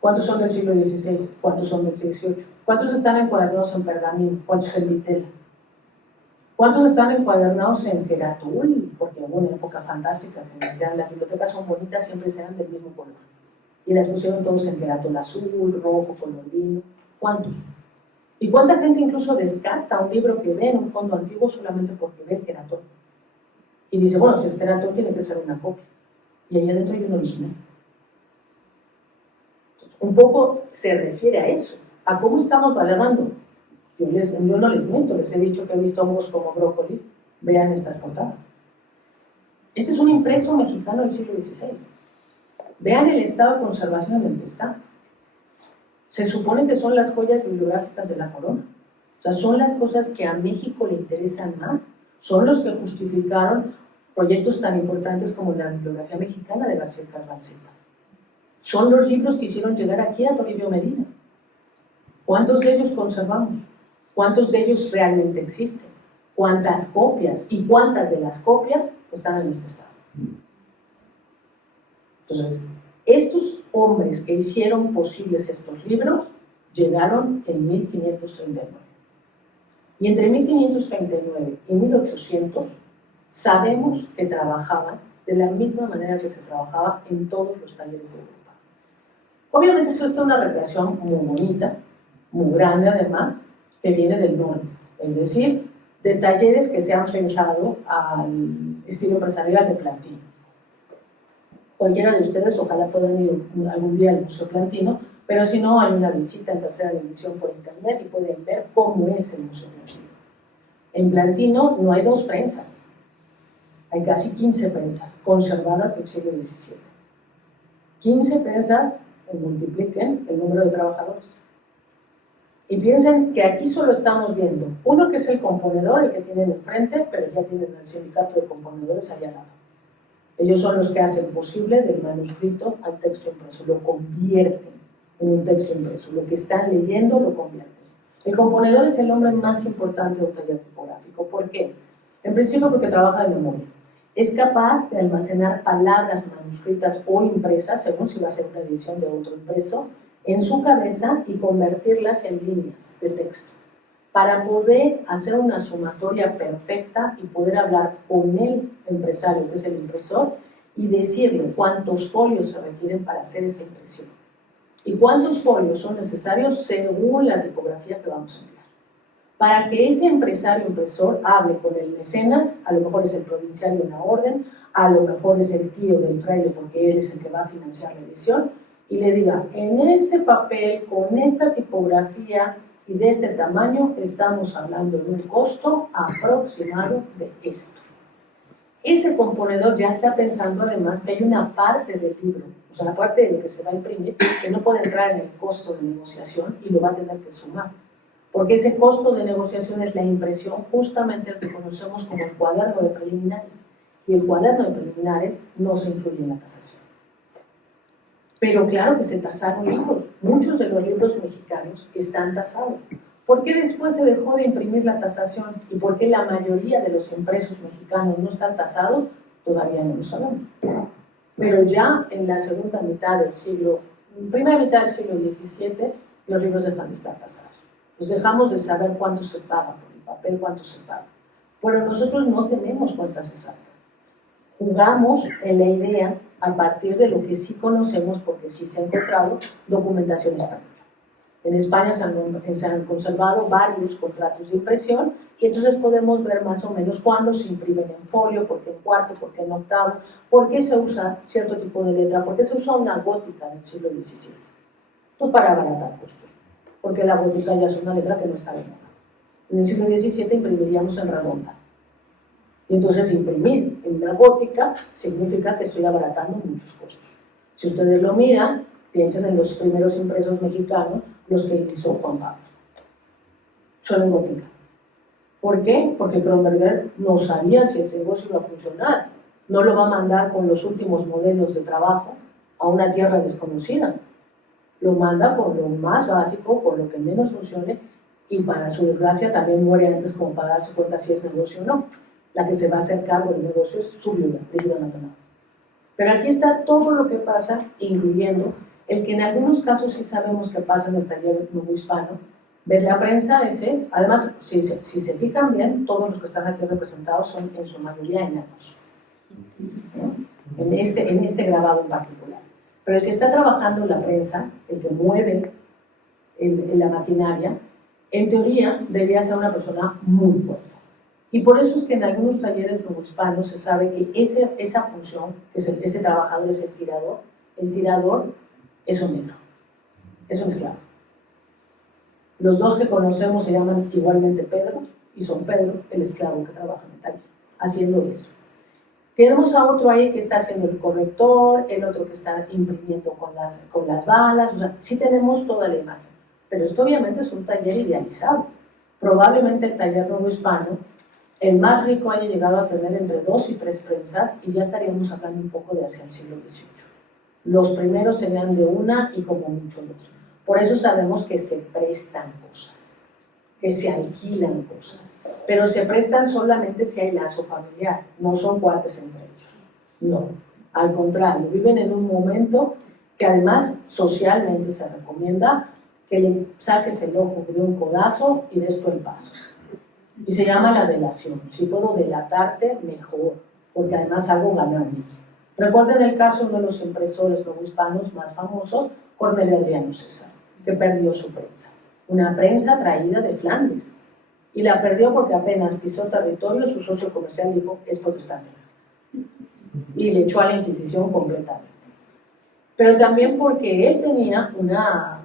¿Cuántos son del siglo XVI? ¿Cuántos son del XVIII? ¿Cuántos están encuadernados en pergamino? ¿Cuántos en vitela? ¿Cuántos están encuadernados en queratul? Porque hubo una época fantástica que decían las bibliotecas son bonitas, siempre serán del mismo color. Y las pusieron todos en queratul azul, rojo, color vino. ¿Cuántos? ¿Y cuánta gente incluso descarta un libro que ve en un fondo antiguo solamente porque ve el queratul? Y dice, bueno, si es queratul tiene que ser una copia. Y ahí adentro hay un original. Entonces, un poco se refiere a eso, a cómo estamos valorando. Yo no les miento, les he dicho que he visto hongos como brócolis, vean estas portadas. Este es un impreso mexicano del siglo XVI. Vean el estado de conservación en el que está. Se supone que son las joyas bibliográficas de la corona. O sea, son las cosas que a México le interesan más. Son los que justificaron proyectos tan importantes como la bibliografía mexicana de García Casbalceta. Son los libros que hicieron llegar aquí a Toribio Medina. ¿Cuántos de ellos conservamos? ¿Cuántos de ellos realmente existen? ¿Cuántas copias y cuántas de las copias están en este estado? Entonces, estos hombres que hicieron posibles estos libros llegaron en 1539. Y entre 1539 y 1800 sabemos que trabajaban de la misma manera que se trabajaba en todos los talleres de Europa. Obviamente esto es una recreación muy bonita, muy grande además, que viene del norte, es decir, de talleres que se han pensado al estilo empresarial de Plantino. Cualquiera de ustedes ojalá puedan ir algún día al Museo Plantino, pero si no, hay una visita en tercera dimensión por internet y pueden ver cómo es el Museo Plantino. En Plantino no hay 2 prensas, hay casi 15 prensas conservadas del siglo XVII. 15 prensas, multipliquen el número de trabajadores. Y piensen que aquí solo estamos viendo uno que es el componedor, el que tienen enfrente, pero ya tienen al sindicato de componedores allá al lado. Ellos son los que hacen posible del manuscrito al texto impreso, lo convierten en un texto impreso, lo que están leyendo lo convierten. El componedor es el hombre más importante de un taller tipográfico. ¿Por qué? En principio porque trabaja de memoria. Es capaz de almacenar palabras manuscritas o impresas, según si va a ser una edición de otro impreso, en su cabeza y convertirlas en líneas de texto, para poder hacer una sumatoria perfecta y poder hablar con el empresario, que es el impresor, y decirle cuántos folios se requieren para hacer esa impresión y cuántos folios son necesarios según la tipografía que vamos a emplear. Para que ese empresario impresor hable con el mecenas, a lo mejor es el provincial de una orden, a lo mejor es el tío del fraile porque él es el que va a financiar la edición, y le diga, en este papel, con esta tipografía y de este tamaño, estamos hablando de un costo aproximado de esto. Ese componedor ya está pensando además que hay una parte del libro, o sea, la parte de lo que se va a imprimir, que no puede entrar en el costo de negociación y lo va a tener que sumar. Porque ese costo de negociación es la impresión, justamente el que conocemos como el cuaderno de preliminares. Y el cuaderno de preliminares no se incluye en la tasación. Pero claro que se tasaron libros. Muchos de los libros mexicanos están tasados. ¿Por qué después se dejó de imprimir la tasación? ¿Y por qué la mayoría de los impresos mexicanos no están tasados? Todavía no lo sabemos. Pero ya en la segunda mitad del siglo, primera mitad del siglo XVII, los libros dejan de estar tasados. Nos dejamos de saber cuánto se paga por el papel, cuánto se paga. Pero nosotros no tenemos cuentas exactas. Jugamos en la idea a partir de lo que sí conocemos, porque sí se ha encontrado documentación española. En España se han conservado varios contratos de impresión y entonces podemos ver más o menos cuándo se imprimen en folio, por qué en cuarto, por qué en octavo, por qué se usa cierto tipo de letra, por qué se usa una gótica del siglo XVII. Pues para abaratar costos, porque la gótica ya es una letra que no está de moda. En el siglo XVII imprimiríamos en redonda. Y entonces imprimir en una gótica significa que estoy abaratando muchos costos. Si ustedes lo miran, piensen en los primeros impresos mexicanos, los que hizo Juan Pablo. Son en gótica. ¿Por qué? Porque Kronberger no sabía si ese negocio iba a funcionar. No lo va a mandar con los últimos modelos de trabajo a una tierra desconocida. Lo manda con lo más básico, con lo que menos funcione, y para su desgracia también muere antes como para darse cuenta si es negocio o no. La que se va a hacer cargo del negocio es su viuda, Brígida Maldonado. Pero aquí está todo lo que pasa, incluyendo el que en algunos casos sí sabemos que pasa en el taller nuevo hispano. Ver la prensa ese, además, si se fijan bien, todos los que están aquí representados son en su mayoría enanos, ¿no? en este grabado en particular. Pero el que está trabajando en la prensa, el que mueve en la maquinaria, en teoría debería ser una persona muy fuerte. Y por eso es que en algunos talleres novohispanos se sabe que esa función, ese trabajador es el tirador es un negro, es un esclavo. Los dos que conocemos se llaman igualmente Pedro, y son Pedro, el esclavo que trabaja en el taller, haciendo eso. Tenemos a otro ahí que está haciendo el corrector, el otro que está imprimiendo con las balas, o sea, sí tenemos toda la imagen. Pero esto obviamente es un taller idealizado. Probablemente el taller nuevo hispano, el más rico, haya llegado a tener entre 2 y 3 prensas y ya estaríamos hablando un poco de hacia el siglo XVIII. Los primeros serían de 1 y como mucho 2. Por eso sabemos que se prestan cosas, que se alquilan cosas, pero se prestan solamente si hay lazo familiar, no son cuates entre ellos. No, al contrario, viven en un momento que además socialmente se recomienda que le saques el ojo de un codazo y des tú el paso. Y se llama la delación. Si puedo delatarte, mejor, porque además hago ganando. Recuerden el caso de uno de los impresores novohispanos más famosos, Cornelio Adriano César, que perdió su prensa. Una prensa traída de Flandes. Y la perdió porque apenas pisó territorio, su socio comercial dijo, es protestante. Y le echó a la Inquisición completamente. Pero también porque él tenía una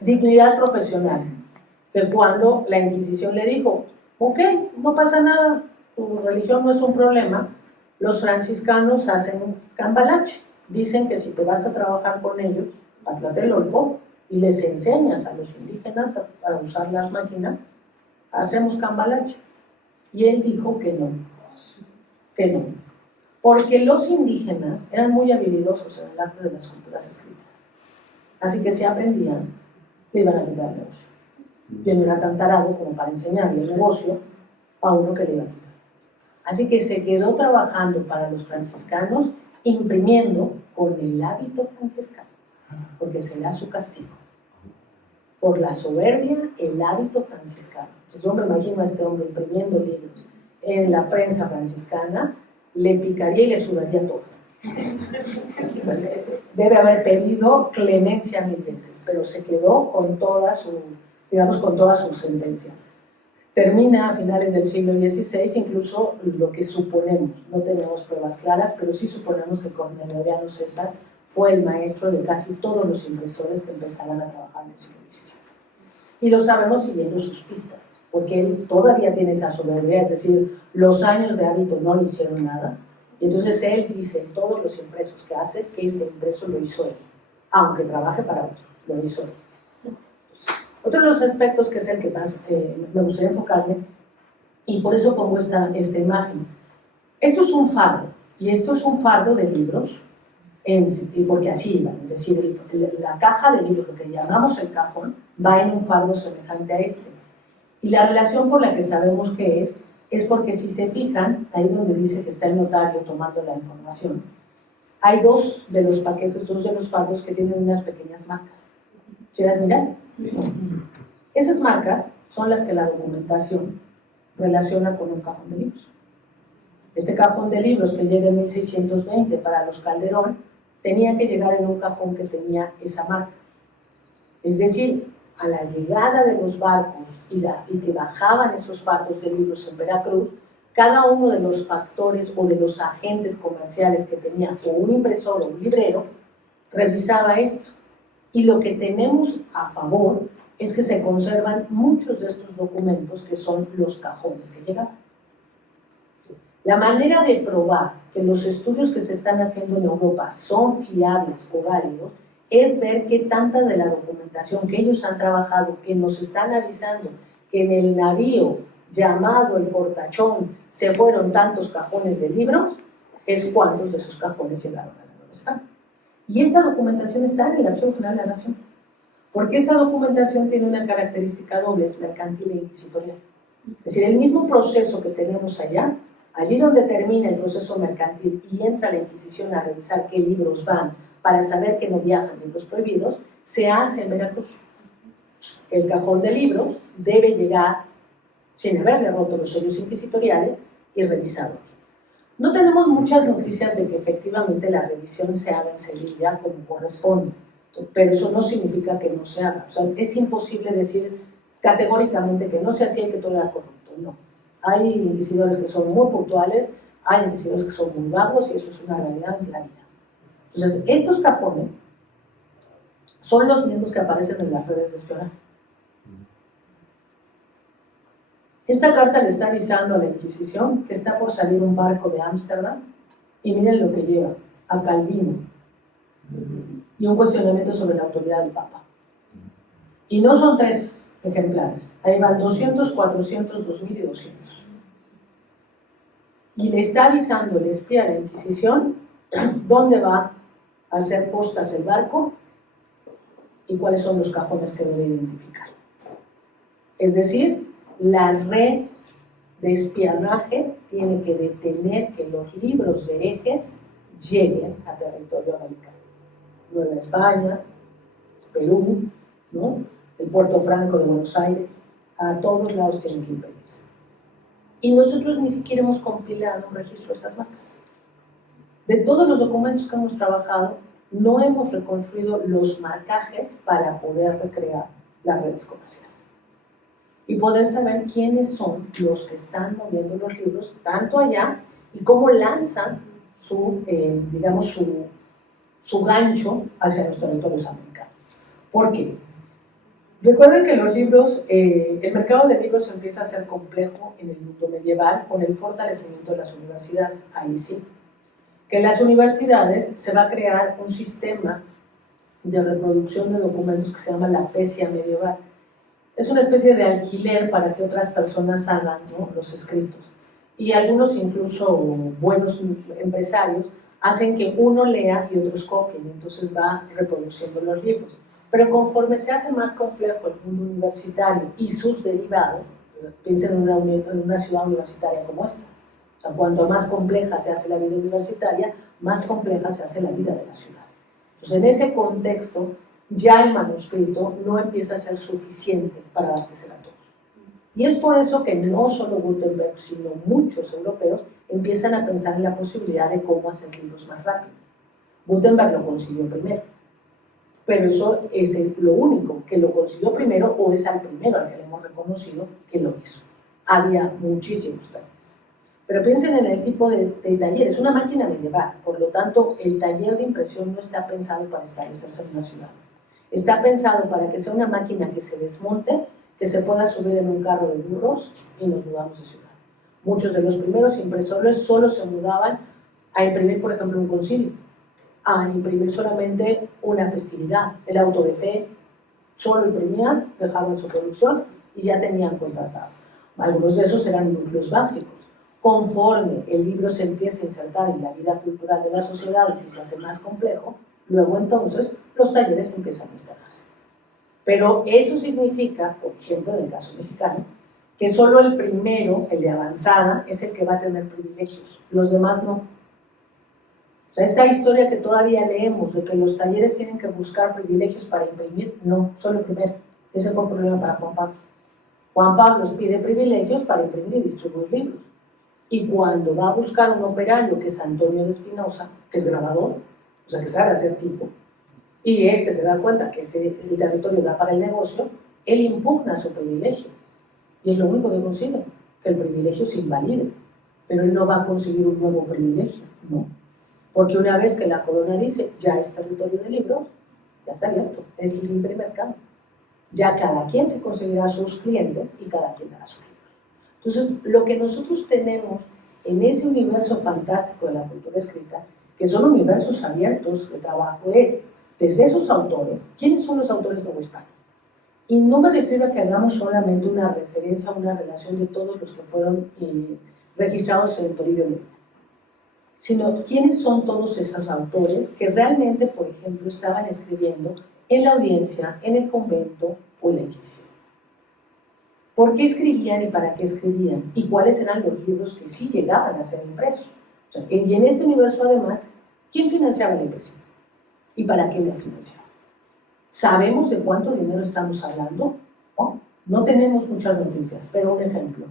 dignidad profesional, que cuando la Inquisición le dijo, ok, no pasa nada, tu religión no es un problema, los franciscanos hacen un cambalache. Dicen que si te vas a trabajar con ellos, a Tlatelolco, y les enseñas a los indígenas a usar las máquinas, hacemos cambalache. Y él dijo que no, porque los indígenas eran muy habilidosos en el arte de las culturas escritas. Así que si aprendían, le iban a quitar el negocio. Y él no era tan tarado como para enseñarle el negocio a uno que le iba a quitar. Así que se quedó trabajando para los franciscanos, imprimiendo con el hábito franciscano, porque será su castigo. Por la soberbia, el hábito franciscano. Entonces yo me imagino a este hombre imprimiendo libros en la prensa franciscana, le picaría y le sudaría todo. Debe haber pedido clemencia 1000 veces, pero se quedó con toda su sentencia. Termina a finales del siglo XVI, incluso lo que suponemos, no tenemos pruebas claras, pero sí suponemos que Cornelio Adriano César fue el maestro de casi todos los impresores que empezaron a trabajar en el siglo XVII. Y lo sabemos siguiendo sus pistas, porque él todavía tiene esa soberbia, es decir, los años de hábito no le hicieron nada, y entonces él dice en todos los impresos que hace que ese impreso lo hizo él, aunque trabaje para otro, lo hizo él. Otro de los aspectos que es el que más me gustaría enfocarme, y por eso pongo esta imagen. Esto es un fardo, y esto es un fardo de libros, porque así iban, es decir, la caja de libros, lo que llamamos el cajón, va en un fardo semejante a este. Y la relación por la que sabemos que es porque si se fijan, ahí donde dice que está el notario tomando la información, hay 2 de los paquetes, 2 de los fardos que tienen unas pequeñas marcas. ¿Quieres mirar? Sí. Esas marcas son las que la documentación relaciona con un cajón de libros. Este cajón de libros que llega en 1620 para los Calderón tenía que llegar en un cajón que tenía esa marca. Es decir, a la llegada de los barcos y que bajaban esos fardos de libros en Veracruz, cada uno de los factores o de los agentes comerciales que tenía o un impresor o un librero revisaba esto. Y lo que tenemos a favor es que se conservan muchos de estos documentos que son los cajones que llegaban. La manera de probar que los estudios que se están haciendo en Europa son fiables o válidos es ver qué tanta de la documentación que ellos han trabajado, que nos están avisando que en el navío llamado el Fortachón se fueron tantos cajones de libros, es cuántos de esos cajones llegaron a la Nueva España. Y esta documentación está en el Archivo General de la Nación, porque esta documentación tiene una característica doble, es mercantil e inquisitorial. Es decir, el mismo proceso que tenemos allá, allí donde termina el proceso mercantil y entra la Inquisición a revisar qué libros van para saber que no viajan libros prohibidos, se hace en Veracruz. El cajón de libros debe llegar sin haberle roto los sellos inquisitoriales y revisado. No tenemos muchas noticias de que efectivamente la revisión se haga en Sevilla como corresponde, pero eso no significa que no se haga. O sea, es imposible decir categóricamente que no se hacía y que todo era corrupto, no. Hay inquisidores que son muy puntuales, hay inquisidores que son muy vagos y eso es una realidad de la vida. Entonces, estos cajones son los mismos que aparecen en las redes de espionaje. Esta carta le está avisando a la Inquisición que está por salir un barco de Ámsterdam y miren lo que lleva, a Calvino y un cuestionamiento sobre la autoridad del Papa. Y no son 3 ejemplares, ahí van 200, 400, 2000 y 200. Y le está avisando el espía a la Inquisición dónde va a hacer postas el barco y cuáles son los cajones que debe identificar. Es decir, la red de espionaje tiene que detener que los libros de Eges lleguen a territorio americano. Nueva España, Perú, ¿no? El Puerto Franco de Buenos Aires, a todos lados tienen que impedirse. Y nosotros ni siquiera hemos compilado un registro de estas marcas. De todos los documentos que hemos trabajado, no hemos reconstruido los marcajes para poder recrear las redes comerciales y poder saber quiénes son los que están moviendo los libros, tanto allá, y cómo lanzan su gancho hacia los territorios americanos. ¿Por qué? Recuerden que los libros, el mercado de libros empieza a ser complejo en el mundo medieval con el fortalecimiento de las universidades, ahí sí. Que en las universidades se va a crear un sistema de reproducción de documentos que se llama la pecia medieval. Es una especie de alquiler para que otras personas hagan, ¿no?, los escritos. Y algunos, incluso buenos empresarios, hacen que uno lea y otros copien, entonces va reproduciendo los libros. Pero conforme se hace más complejo el mundo universitario y sus derivados, piensen en una ciudad universitaria como esta, o sea, cuanto más compleja se hace la vida universitaria, más compleja se hace la vida de la ciudad. Entonces, en ese contexto, ya el manuscrito no empieza a ser suficiente para abastecer a todos. Y es por eso que no solo Gutenberg, sino muchos europeos empiezan a pensar en la posibilidad de cómo hacer libros más rápido. Gutenberg lo consiguió primero, pero eso es lo único, que lo consiguió primero o es al primero al que le hemos reconocido que lo hizo. Había muchísimos talleres. Pero piensen en el tipo de taller, es una máquina medieval, por lo tanto el taller de impresión no está pensado para establecerse en una ciudad. Está pensado para que sea una máquina que se desmonte, que se pueda subir en un carro de burros y nos mudamos de ciudad. Muchos de los primeros impresores solo se mudaban a imprimir, por ejemplo, un concilio, a imprimir solamente una festividad. El auto de fe solo imprimían, dejaban su producción y ya tenían contratado. Algunos de esos eran núcleos básicos. Conforme el libro se empieza a insertar en la vida cultural de las sociedades y se hace más complejo, luego entonces los talleres empiezan a instalarse. Pero eso significa, por ejemplo, en el caso mexicano, que solo el primero, el de avanzada, es el que va a tener privilegios, los demás no. O sea, esta historia que todavía leemos de que los talleres tienen que buscar privilegios para imprimir, no, solo el primero. Ese fue el problema para Juan Pablo. Juan Pablo pide privilegios para imprimir y distribuir libros. Y cuando va a buscar un operario, que es Antonio de Espinosa, que es grabador, o sea, que sabe hacer tipo, y se da cuenta que el territorio da para el negocio, él impugna su privilegio. Y es lo único que consigue, que el privilegio se invalide. Pero él no va a conseguir un nuevo privilegio, no. Porque una vez que la corona dice, ya es territorio de libros, ya está abierto, es libre mercado. Ya cada quien se conseguirá sus clientes y cada quien hará sus libros. Entonces, lo que nosotros tenemos en ese universo fantástico de la cultura escrita, que son universos abiertos de trabajo, es desde esos autores. ¿Quiénes son los autores novohispanos? Y no me refiero a que hagamos solamente una referencia a una relación de todos los que fueron registrados en el Toribio Medina, sino quiénes son todos esos autores que realmente, por ejemplo, estaban escribiendo en la audiencia, en el convento o en la Inquisición. ¿Por qué escribían y para qué escribían? ¿Y cuáles eran los libros que sí llegaban a ser impresos? O sea, y en este universo, además, ¿quién financiaba la impresión? ¿Y para qué la financiaba? ¿Sabemos de cuánto dinero estamos hablando? No tenemos muchas noticias, pero un ejemplo.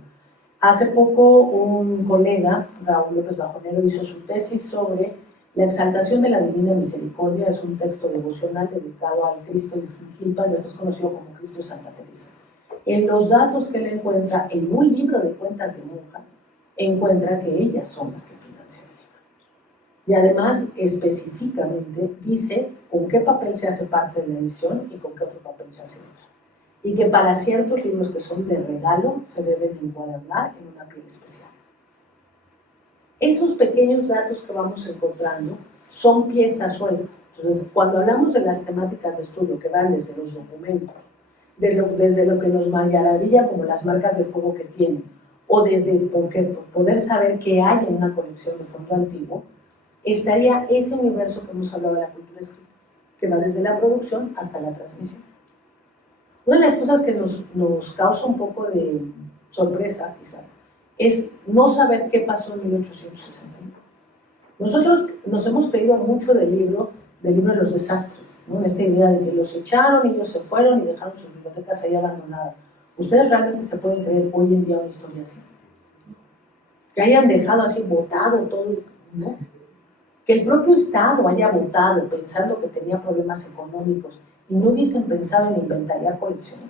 Hace poco un colega, Raúl López Bajonero, hizo su tesis sobre la exaltación de la Divina Misericordia. Es un texto devocional dedicado al Cristo de Ixmiquilpan, después conocido como Cristo de Santa Teresa. En los datos que él encuentra en un libro de cuentas de monja, encuentra que ellas son las que financian el libro. Y además, específicamente, dice con qué papel se hace parte de la edición y con qué otro papel se hace otra. y que para ciertos libros que son de regalo se deben encuadernar en una piel especial. Esos pequeños datos que vamos encontrando son piezas sueltas. Entonces, cuando hablamos de las temáticas de estudio que van desde los documentos, desde lo que nos maravilla como las marcas de fuego que tienen, o desde poder saber qué hay en una colección de fondo antiguo, estaría ese universo que hemos hablado de la cultura escrita, que va desde la producción hasta la transmisión. Una de las cosas que nos causa un poco de sorpresa, quizá, es no saber qué pasó en 1861. Nosotros nos hemos creído mucho del libro de los desastres, ¿no? Esta idea de que los echaron y ellos se fueron y dejaron sus bibliotecas ahí abandonadas. ¿Ustedes realmente se pueden creer hoy en día una historia así? Que hayan dejado así botado todo, ¿no? Que el propio Estado haya votado pensando que tenía problemas económicos y no hubiesen pensado en inventariar colecciones.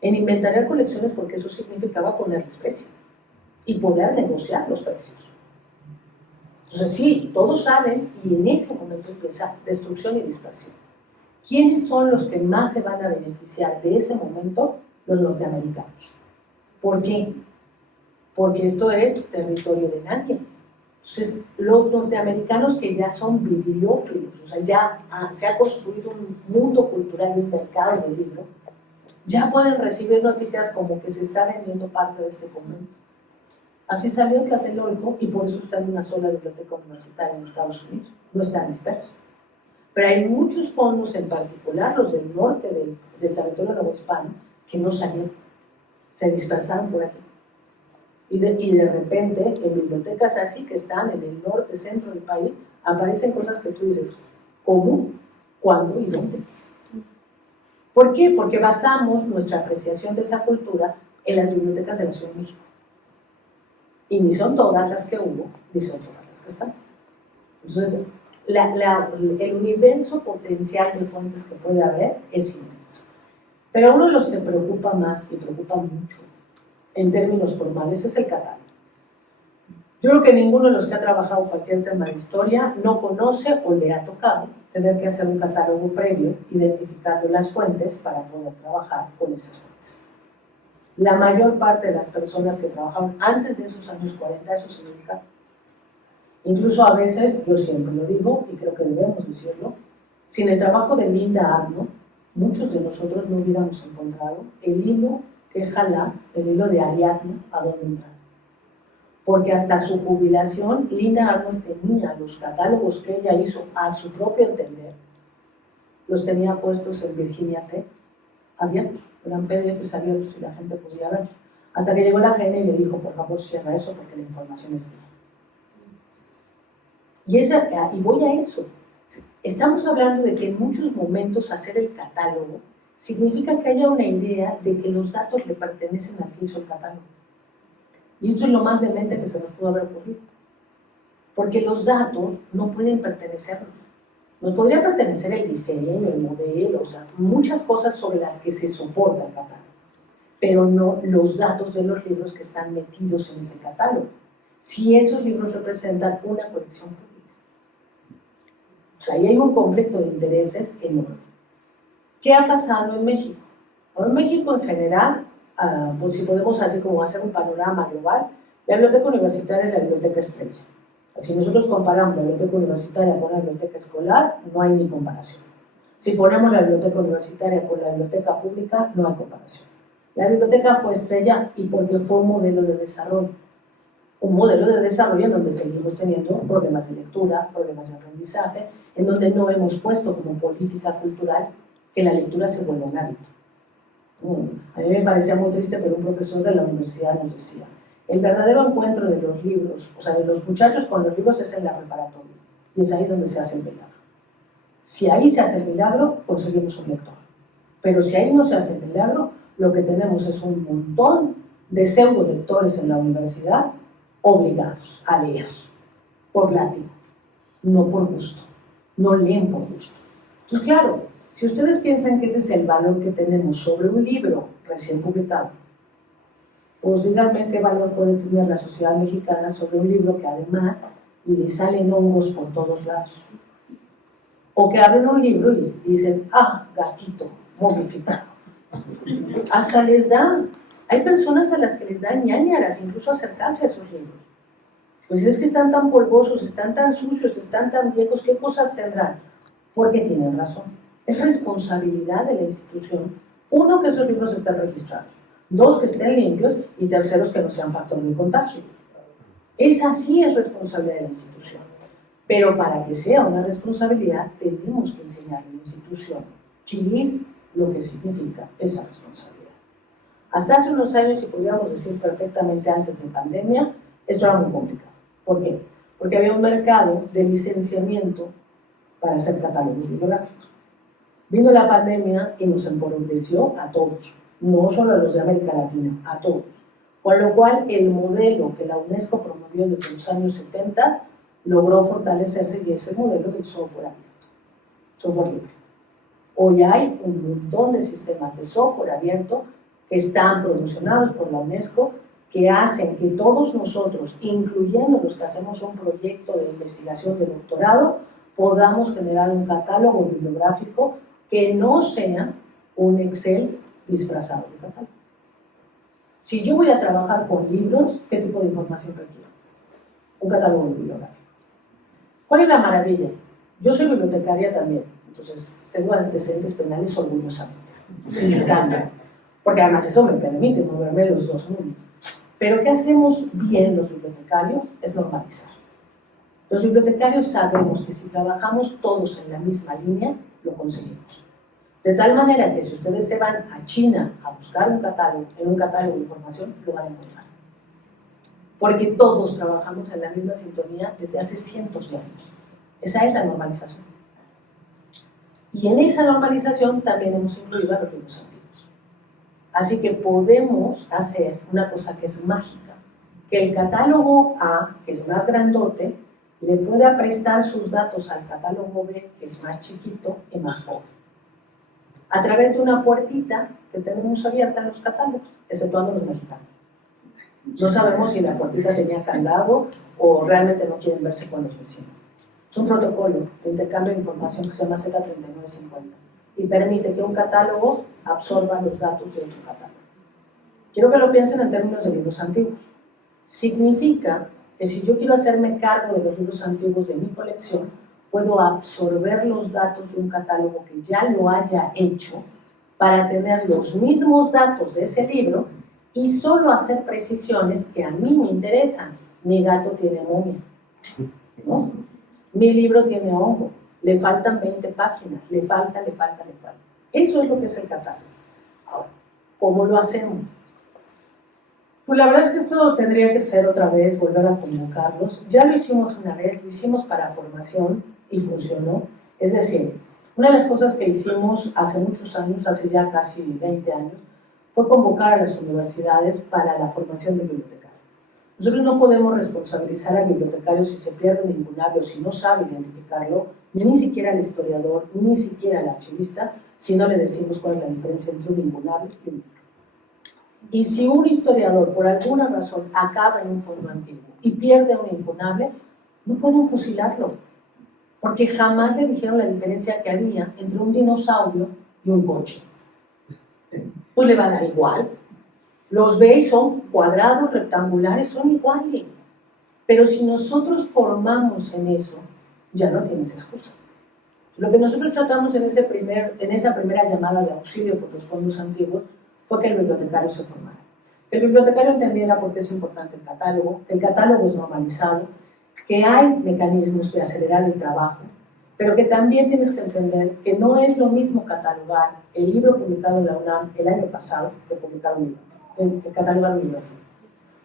En inventariar colecciones porque eso significaba ponerles precio y poder negociar los precios. Entonces sí, todos saben y en ese momento empieza destrucción y dispersión. ¿Quiénes son los que más se van a beneficiar de ese momento? Los norteamericanos. ¿Por qué? Porque esto es territorio de nadie. Entonces, los norteamericanos que ya son bibliófilos, o sea, ya se ha construido un mundo cultural y un mercado de libros, ya pueden recibir noticias como que se está vendiendo parte de este convento. Así salió en Tlatelolco y por eso está en una sola biblioteca universitaria en Estados Unidos, no está disperso. Pero hay muchos fondos, en particular los del norte del territorio novohispano, que no salieron, se dispersaron por aquí. Y de repente, en bibliotecas así que están en el norte, centro del país, aparecen cosas que tú dices, ¿cómo? ¿Cuándo? ¿Y dónde? ¿Por qué? Porque basamos nuestra apreciación de esa cultura en las bibliotecas de la Ciudad de México. Y ni son todas las que hubo, ni son todas las que están. Entonces, el universo potencial de fuentes que puede haber es inmenso. Pero uno de los que preocupa más y preocupa mucho en términos formales es el catálogo. Yo creo que ninguno de los que ha trabajado cualquier tema de historia no conoce o le ha tocado tener que hacer un catálogo previo identificando las fuentes para poder trabajar con esas fuentes. La mayor parte de las personas que trabajaban antes de esos años 40, eso se dedica. Incluso a veces, yo siempre lo digo y creo que debemos decirlo, sin el trabajo de Linda Arnold, muchos de nosotros no hubiéramos encontrado el hilo que jala, el hilo de Ariadna, a dónde entrar. Porque hasta su jubilación, Linda Arnold tenía los catálogos que ella hizo a su propio entender, los tenía puestos en Virginia Tech, abiertos, eran PDFs abiertos y la gente podía verlos. Hasta que llegó la GN y le dijo, por favor, cierra eso porque la información es mía. Y voy a eso. Estamos hablando de que en muchos momentos hacer el catálogo significa que haya una idea de que los datos le pertenecen a quien hizo el catálogo. Y esto es lo más demente que se nos pudo haber ocurrido. Porque los datos no pueden pertenecernos. Nos podría pertenecer el diseño, el modelo, o sea, muchas cosas sobre las que se soporta el catálogo, pero no los datos de los libros que están metidos en ese catálogo. Si esos libros representan una colección pública. O sea, ahí hay un conflicto de intereses enorme. ¿Qué ha pasado en México? Bueno, en México en general, pues si podemos así como hacer un panorama global, la biblioteca universitaria es la biblioteca estrella. Si nosotros comparamos la biblioteca universitaria con la biblioteca escolar, no hay ni comparación. Si ponemos la biblioteca universitaria con la biblioteca pública, no hay comparación. La biblioteca fue estrella y porque fue un modelo de desarrollo. Un modelo de desarrollo en donde seguimos teniendo problemas de lectura, problemas de aprendizaje, en donde no hemos puesto como política cultural que la lectura se vuelva un hábito. A mí me parecía muy triste, pero un profesor de la universidad nos decía, el verdadero encuentro de los libros, o sea, de los muchachos con los libros es en la preparatoria, y es ahí donde se hace el milagro. Si ahí se hace el milagro, conseguimos un lector. Pero si ahí no se hace el milagro, lo que tenemos es un montón de pseudo lectores en la universidad obligados a leer, por látigo, no por gusto, no leen por gusto. Entonces, claro, si ustedes piensan que ese es el valor que tenemos sobre un libro recién publicado, pues díganme qué valor puede tener la sociedad mexicana sobre un libro que además le salen hongos por todos lados. O que abren un libro y dicen, gatito, momificado. Hasta les da, hay personas a las que les dan ñáñaras, incluso acercarse a esos libros. Pues es que están tan polvosos, están tan sucios, están tan viejos, ¿qué cosas tendrán? Porque tienen razón. Es responsabilidad de la institución, uno, que esos libros estén registrados, dos, que estén limpios, y terceros, que no sean factor de contagio. Esa sí es responsabilidad de la institución. Pero para que sea una responsabilidad, tenemos que enseñarle a la institución qué es lo que significa esa responsabilidad. Hasta hace unos años, y podríamos decir perfectamente antes de pandemia, esto era muy complicado. ¿Por qué? Porque había un mercado de licenciamiento para hacer catálogos bibliográficos. Vino la pandemia y nos empobreció a todos, no solo a los de América Latina, a todos. Con lo cual, el modelo que la UNESCO promovió desde los años 70 logró fortalecerse, y es el modelo del software abierto, software libre. Hoy hay un montón de sistemas de software abierto que están promocionados por la UNESCO, que hacen que todos nosotros, incluyendo los que hacemos un proyecto de investigación de doctorado, podamos generar un catálogo bibliográfico que no sea un Excel disfrazado de catálogo. Si yo voy a trabajar con libros, ¿qué tipo de información requiero? Un catálogo bibliográfico. ¿Cuál es la maravilla? Yo soy bibliotecaria también, entonces tengo antecedentes penales orgullosamente. Me encanta, porque además eso me permite moverme los dos mundos. Pero ¿qué hacemos bien los bibliotecarios? Es normalizar. Los bibliotecarios sabemos que si trabajamos todos en la misma línea, lo conseguimos. De tal manera que si ustedes se van a China a buscar un catálogo, en un catálogo de información, lo van a encontrar. Porque todos trabajamos en la misma sintonía desde hace cientos de años. Esa es la normalización. Y en esa normalización también hemos incluido a los libros antiguos. Así que podemos hacer una cosa que es mágica, que el catálogo A, que es más grandote, le pueda prestar sus datos al catálogo B, que es más chiquito y más pobre, a través de una puertita que tenemos abierta en los catálogos, exceptuando los mexicanos. No sabemos si la puertita tenía candado o realmente no quieren verse con los vecinos. Es un protocolo de intercambio de información que se llama Z3950 y permite que un catálogo absorba los datos de otro catálogo. Quiero que lo piensen en términos de libros antiguos. Significa que si yo quiero hacerme cargo de los libros antiguos de mi colección, puedo absorber los datos de un catálogo que ya lo haya hecho para tener los mismos datos de ese libro y solo hacer precisiones que a mí me interesan. Mi gato tiene momia, ¿no? Mi libro tiene hongo, le faltan 20 páginas, le falta. Eso es lo que es el catálogo. Ahora, ¿cómo lo hacemos? Pues la verdad es que esto tendría que ser otra vez, volver a convocarlos. Ya lo hicimos una vez, lo hicimos para formación y funcionó. Es decir, una de las cosas que hicimos hace muchos años, hace ya casi 20 años, fue convocar a las universidades para la formación de bibliotecarios. Nosotros no podemos responsabilizar al bibliotecario si se pierde un incunable o si no sabe identificarlo, ni siquiera al historiador, ni siquiera al archivista, si no le decimos cuál es la diferencia entre un incunable y un libro. Y si un historiador, por alguna razón, acaba en un fondo antiguo y pierde un incunable, no pueden fusilarlo, porque jamás le dijeron la diferencia que había entre un dinosaurio y un coche. Pues le va a dar igual. Los ve y son cuadrados, rectangulares, son iguales. Pero si nosotros formamos en eso, ya no tienes excusa. Lo que nosotros tratamos en esa primera llamada de auxilio por los fondos antiguos fue que el bibliotecario se formara. Que el bibliotecario entendiera por qué es importante el catálogo es normalizado, que hay mecanismos de acelerar el trabajo, pero que también tienes que entender que no es lo mismo catalogar el libro publicado en la UNAM el año pasado que publicar un libro, catalogar un libro antiguo.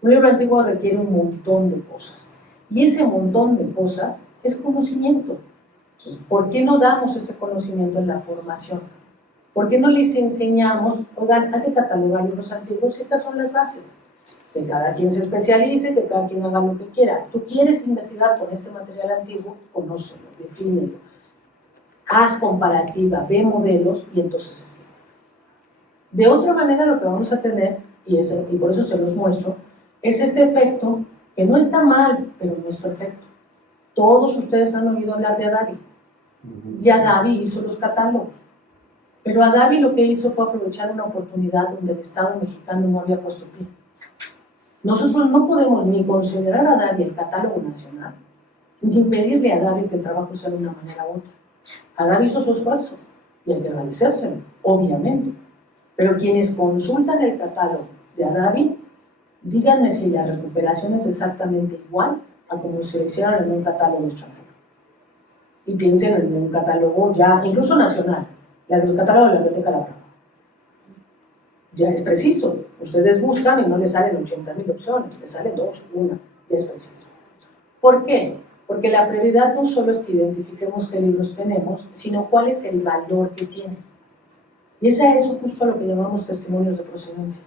Un libro antiguo requiere un montón de cosas, y ese montón de cosas es conocimiento. Entonces, ¿por qué no damos ese conocimiento en la formación? ¿Por qué no les enseñamos, oigan, hay que catalogar libros antiguos y estas son las bases? Que cada quien se especialice, que cada quien haga lo que quiera. Tú quieres investigar con este material antiguo, conócelo, defínelo. Haz comparativa, ve modelos y entonces escribe. De otra manera lo que vamos a tener, y por eso se los muestro, es este efecto que no está mal, pero no es perfecto. Todos ustedes han oído hablar de Adavi. Y Adavi hizo los catálogos. Pero Adavi lo que hizo fue aprovechar una oportunidad donde el Estado mexicano no había puesto pie. Nosotros no podemos ni considerar a Adavi el catálogo nacional, ni pedirle a Adavi que el trabajo sea de una manera u otra. Adavi hizo su esfuerzo y hay que agradecérselo, obviamente. Pero quienes consultan el catálogo de Adavi, díganme si la recuperación es exactamente igual a como se hicieron en un catálogo extranjero. Y piensen en un catálogo ya, incluso nacional, el catálogo de la Biblioteca La Franca. Ya es preciso. Ustedes buscan y no les salen 80,000 opciones, les salen 2, 1, ya es preciso. ¿Por qué? Porque la prioridad no solo es que identifiquemos qué libros tenemos, sino cuál es el valor que tienen. Y es a eso justo a lo que llamamos testimonios de procedencia.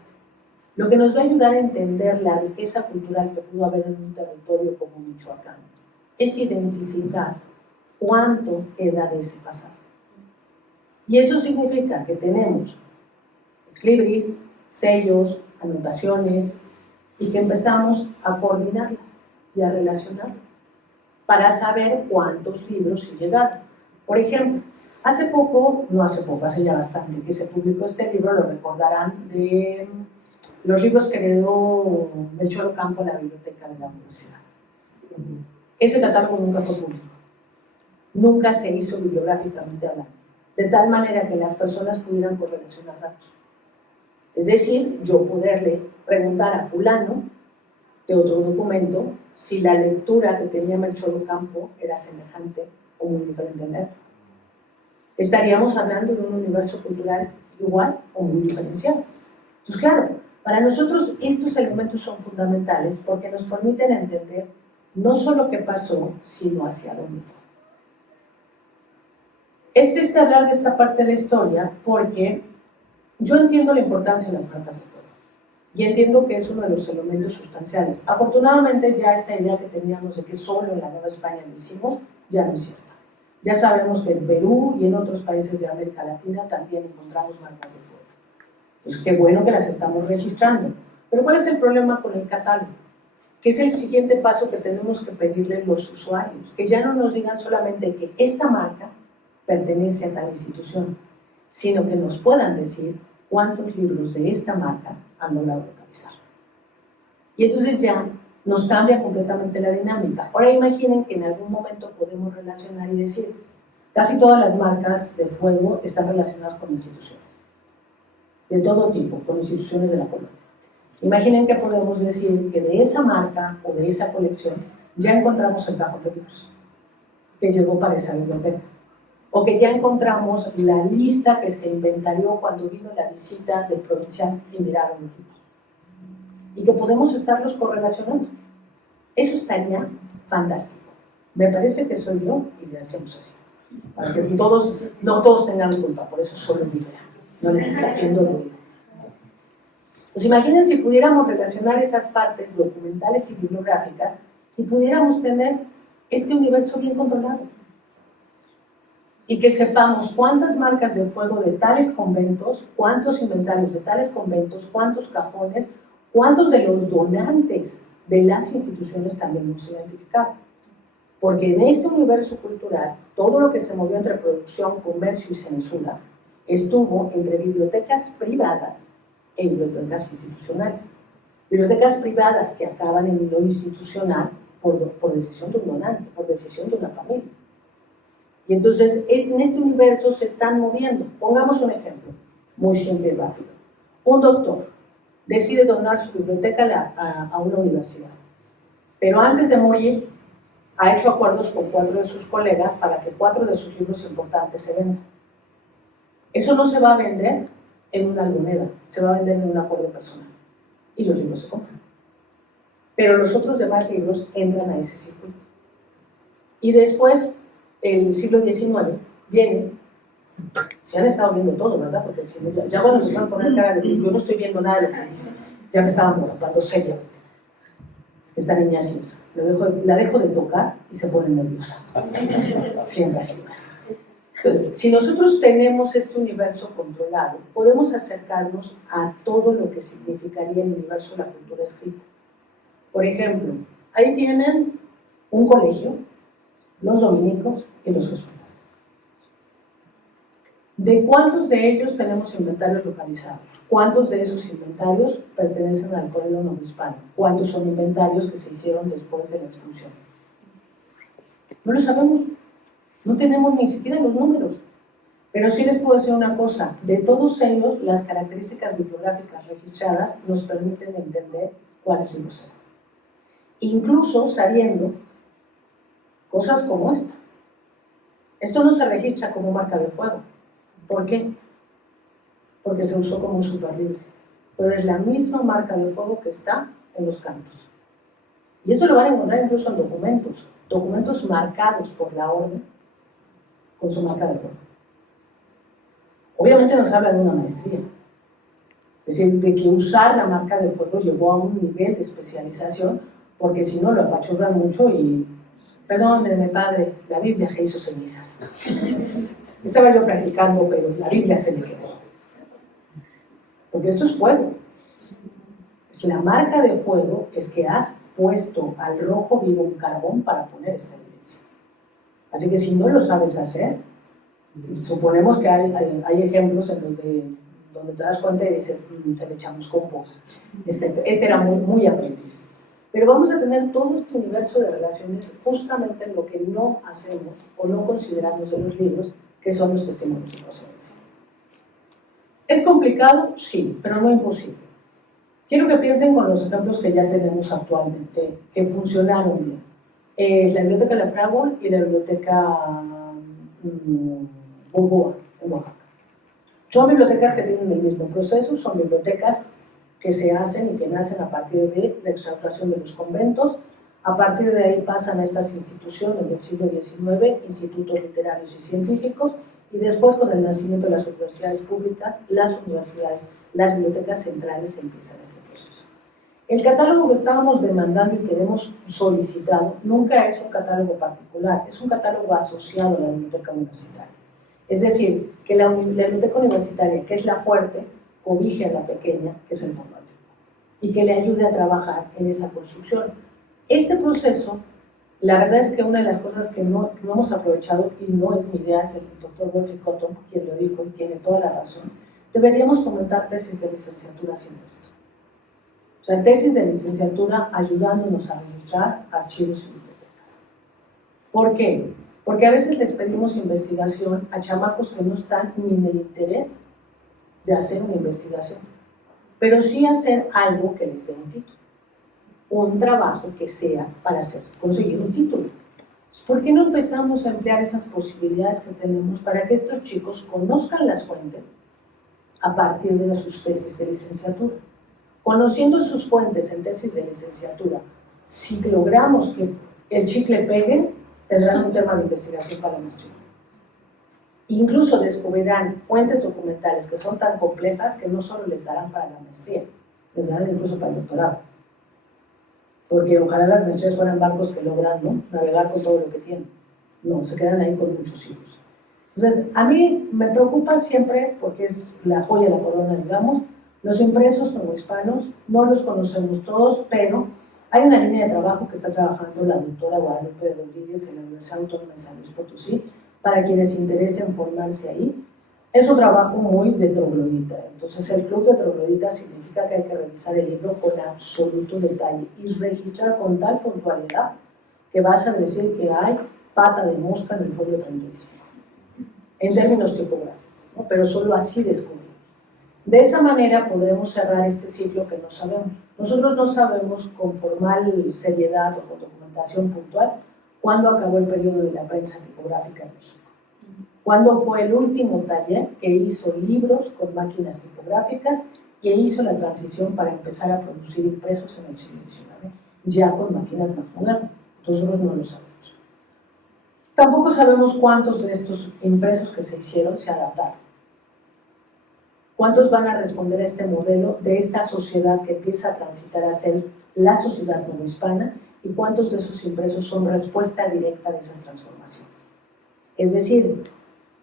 Lo que nos va a ayudar a entender la riqueza cultural que pudo haber en un territorio como Michoacán es identificar cuánto queda de ese pasado. Y eso significa que tenemos exlibris, sellos, anotaciones, y que empezamos a coordinarlas y a relacionarlas para saber cuántos libros se llegaron. Por ejemplo, hace poco, no hace poco, hace ya bastante que se publicó este libro, lo recordarán, de los libros que heredó Melchor Ocampo en la biblioteca de la universidad. Ese catálogo nunca fue público, nunca se hizo bibliográficamente hablando, de tal manera que las personas pudieran correlacionar datos. Es decir, yo poderle preguntar a fulano de otro documento si la lectura que tenía Melchor Ocampo era semejante o muy diferente en la época. Estaríamos hablando de un universo cultural igual o muy diferenciado. Entonces, claro, para nosotros estos elementos son fundamentales porque nos permiten entender no solo qué pasó, sino hacia dónde fue. Es triste hablar de esta parte de la historia porque yo entiendo la importancia de las marcas de fuego y entiendo que es uno de los elementos sustanciales. Afortunadamente ya esta idea que teníamos de que solo en la Nueva España lo hicimos, ya no es cierta. Ya sabemos que en Perú y en otros países de América Latina también encontramos marcas de fuego. Pues qué bueno que las estamos registrando. Pero ¿cuál es el problema con el catálogo? Que es el siguiente paso que tenemos que pedirle a los usuarios, que ya no nos digan solamente que esta marca pertenece a tal institución, sino que nos puedan decir cuántos libros de esta marca han logrado localizar. Y entonces ya nos cambia completamente la dinámica. Ahora imaginen que en algún momento podemos relacionar y decir, casi todas las marcas de fuego están relacionadas con instituciones, de todo tipo, con instituciones de la colonia. Imaginen que podemos decir que de esa marca o de esa colección ya encontramos el cajón de libros que llegó para esa biblioteca. O que ya encontramos la lista que se inventarió cuando vino la visita del provincial y miraron los libros. Y que podemos estarlos correlacionando. Eso estaría fantástico. Me parece que soy yo y le hacemos así. Para que todos, no todos tengan culpa, por eso solo libera. No les está haciendo ruido. Pues imaginen si pudiéramos relacionar esas partes documentales y bibliográficas y pudiéramos tener este universo bien controlado. Y que sepamos cuántas marcas de fuego de tales conventos, cuántos inventarios de tales conventos, cuántos cajones, cuántos de los donantes de las instituciones también hemos identificado. Porque en este universo cultural, todo lo que se movió entre producción, comercio y censura estuvo entre bibliotecas privadas e bibliotecas institucionales. Bibliotecas privadas que acaban en lo institucional por decisión de un donante, por decisión de una familia. Y entonces en este universo se están moviendo. Pongamos un ejemplo, muy simple y rápido. Un doctor decide donar su biblioteca a una universidad, pero antes de morir ha hecho acuerdos con 4 de sus colegas para que 4 de sus libros importantes se vendan. Eso no se va a vender en una moneda, se va a vender en un acuerdo personal y los libros se compran. Pero los otros demás libros entran a ese circuito. Y después, el siglo XIX viene, se han estado viendo todo, ¿verdad? Porque ya cuando se van a poner cara de que yo no estoy viendo nada de lo que dice, ya me estaban hablando seriamente. Esta niña así es, la dejo de tocar y se pone nerviosa. Siempre así pasa. Entonces, si nosotros tenemos este universo controlado, podemos acercarnos a todo lo que significaría el universo de la cultura escrita. Por ejemplo, ahí tienen un colegio, los dominicos y los jesuitas. ¿De cuántos de ellos tenemos inventarios localizados? ¿Cuántos de esos inventarios pertenecen al código novohispano? ¿Cuántos son inventarios que se hicieron después de la expulsión? No lo sabemos, no tenemos ni siquiera los números. Pero sí les puedo decir una cosa, de todos ellos, las características bibliográficas registradas nos permiten entender cuáles libros son. Incluso sabiendo cosas como esta. Esto no se registra como marca de fuego. ¿Por qué? Porque se usó como un superlibres. Pero es la misma marca de fuego que está en los cantos. Y esto lo van a encontrar incluso en documentos marcados por la orden con su marca de fuego. Obviamente nos habla de una maestría. Es decir, de que usar la marca de fuego llevó a un nivel de especialización, porque si no lo apachurran mucho y, perdónenme padre, la Biblia se hizo cenizas. Estaba yo practicando, pero la Biblia se me quedó. Porque esto es fuego. Es la marca de fuego, es que has puesto al rojo vivo un carbón para poner esta evidencia. Así que si no lo sabes hacer, suponemos que hay ejemplos en donde te das cuenta y dices, se le echamos con poco. Este era muy aprendiz. Pero vamos a tener todo este universo de relaciones justamente en lo que no hacemos o no consideramos de los libros, que son los testimonios de procedencia. ¿Es complicado? Sí, pero no imposible. Quiero que piensen con los ejemplos que ya tenemos actualmente, que funcionaron bien. La Biblioteca La Fragua y la Biblioteca Burboa, en Oaxaca. Son bibliotecas que tienen el mismo proceso, son bibliotecas que se hacen y que nacen a partir de la extractación de los conventos. A partir de ahí pasan a estas instituciones del siglo XIX, institutos literarios y científicos, y después con el nacimiento de las universidades públicas, las bibliotecas centrales empiezan este proceso. El catálogo que estábamos demandando y que hemos solicitado nunca es un catálogo particular, es un catálogo asociado a la biblioteca universitaria. Es decir, que la biblioteca universitaria, que es la fuerte, cobije a la pequeña, que es el formativo, y que le ayude a trabajar en esa construcción. Este proceso, la verdad es que una de las cosas que no hemos aprovechado, y no es mi idea, es el doctor Wolfi Cotton quien lo dijo y tiene toda la razón, deberíamos fomentar tesis de licenciatura haciendo esto. O sea, tesis de licenciatura ayudándonos a administrar archivos y bibliotecas. ¿Por qué? Porque a veces les pedimos investigación a chamacos que no están ni en el interés de hacer una investigación, pero sí hacer algo que les dé un título, un trabajo que sea para conseguir un título. ¿Por qué no empezamos a emplear esas posibilidades que tenemos para que estos chicos conozcan las fuentes a partir de sus tesis de licenciatura? Conociendo sus fuentes en tesis de licenciatura, si logramos que el chicle pegue, tendrán un tema de investigación para la maestría. Incluso descubrirán fuentes documentales que son tan complejas que no solo les darán para la maestría, les darán incluso para el doctorado. Porque ojalá las maestrías fueran barcos que logran, ¿no?, navegar con todo lo que tienen. No, se quedan ahí con muchos hijos. Entonces, a mí me preocupa siempre, porque es la joya de la corona, digamos, los impresos novohispanos, no los conocemos todos, pero hay una línea de trabajo que está trabajando la doctora Guadalupe Rodríguez en la Universidad Autónoma de San Luis Potosí, para quienes interesen formarse ahí. Es un trabajo muy de troglodita. Entonces, el club de troglodita significa que hay que revisar el libro con absoluto detalle y registrar con tal puntualidad que vas a decir que hay pata de mosca en el folio 35, en términos tipográficos, ¿no? Pero solo así descubrimos. De esa manera podremos cerrar este ciclo que no sabemos. Nosotros no sabemos con formal seriedad o con documentación puntual cuándo acabó el periodo de la prensa tipográfica en México. Cuándo fue el último taller que hizo libros con máquinas tipográficas y hizo la transición para empezar a producir impresos en el siglo XIX, ya con máquinas más modernas. Nosotros no lo sabemos. Tampoco sabemos cuántos de estos impresos que se hicieron se adaptaron. ¿Cuántos van a responder a este modelo de esta sociedad que empieza a transitar a ser la sociedad novohispana? ¿Y cuántos de esos impresos son respuesta directa de esas transformaciones? Es decir,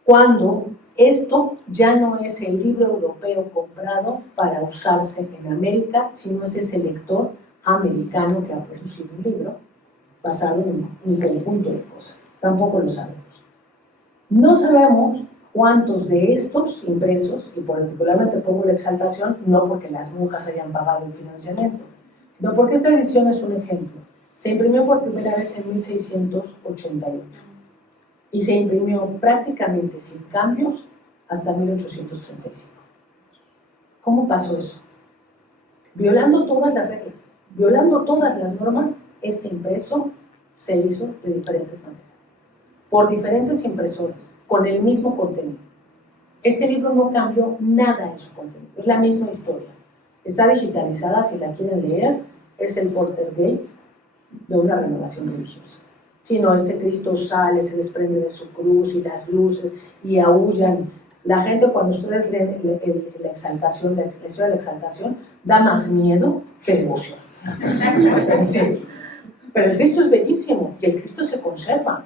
cuando esto ya no es el libro europeo comprado para usarse en América, sino es ese lector americano que ha producido un libro basado en un conjunto de cosas. Tampoco lo sabemos. No sabemos ¿Cuántos de estos impresos, y particularmente pongo la exaltación, no porque las monjas hayan pagado el financiamiento, sino porque esta edición es un ejemplo? Se imprimió por primera vez en 1688 y se imprimió prácticamente sin cambios hasta 1835. ¿Cómo pasó eso? Violando todas las reglas, violando todas las normas, este impreso se hizo de diferentes maneras, por diferentes impresores, con el mismo contenido. Este libro no cambió nada en su contenido, es la misma historia. Está digitalizada, si la quieren leer, es el Poltergeist de una renovación religiosa. Si no, Cristo sale, se desprende de su cruz y las luces y aúllan. La gente, cuando ustedes leen la exaltación, la expresión de la exaltación, da más miedo que devoción. En serio. Pero el Cristo es bellísimo y el Cristo se conserva.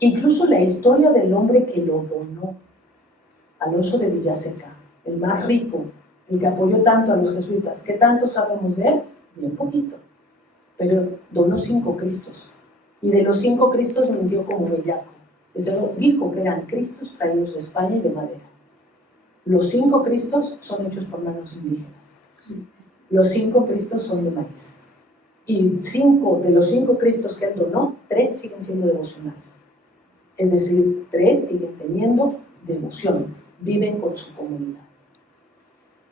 Incluso la historia del hombre que lo donó, Alonso de Villaseca, el más rico, el que apoyó tanto a los jesuitas. ¿Qué tanto sabemos de él? Bien poquito. Pero donó 5 Cristos. Y de los 5 Cristos mintió como bellaco. Dijo que eran Cristos traídos de España y de madera. Los 5 Cristos son hechos por manos indígenas. Los 5 Cristos son de maíz. Y de los 5 Cristos que él donó, 3 siguen siendo devocionales. Es decir, 3 siguen teniendo devoción, viven con su comunidad.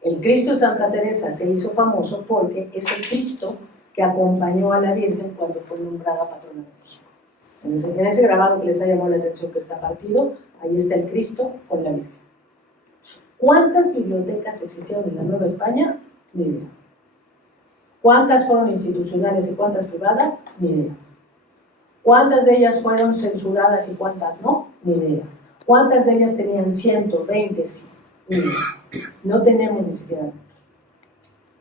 El Cristo de Santa Teresa se hizo famoso porque es el Cristo que acompañó a la Virgen cuando fue nombrada patrona de México. En ese grabado que les ha llamado la atención que está partido, ahí está el Cristo con la Virgen. ¿Cuántas bibliotecas existieron en la Nueva España? Ni idea. ¿Cuántas fueron institucionales y cuántas privadas? Ni idea. ¿Cuántas de ellas fueron censuradas y cuántas no? Ni idea. ¿Cuántas de ellas tenían 120? Sí. Ni idea. No tenemos ni siquiera.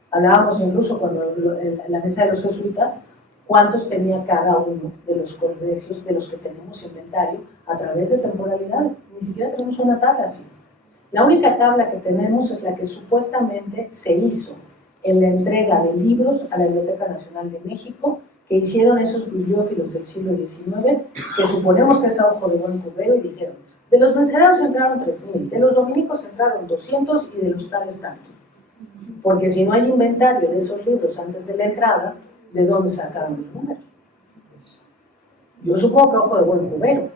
Hablábamos incluso cuando en la mesa de los jesuitas, cuántos tenía cada uno de los colegios de los que tenemos inventario a través de temporalidades. Ni siquiera tenemos una tabla así. La única tabla que tenemos es la que supuestamente se hizo en la entrega de libros a la Biblioteca Nacional de México, que hicieron esos bibliófilos del siglo XIX, que suponemos que es a ojo de buen cubero, y dijeron, de los mercedarios entraron 3.000, de los dominicos entraron 200 y de los tales tantos. Porque si no hay inventario de esos libros antes de la entrada, ¿de dónde sacaron los números? Yo supongo que ojo de buen cubero.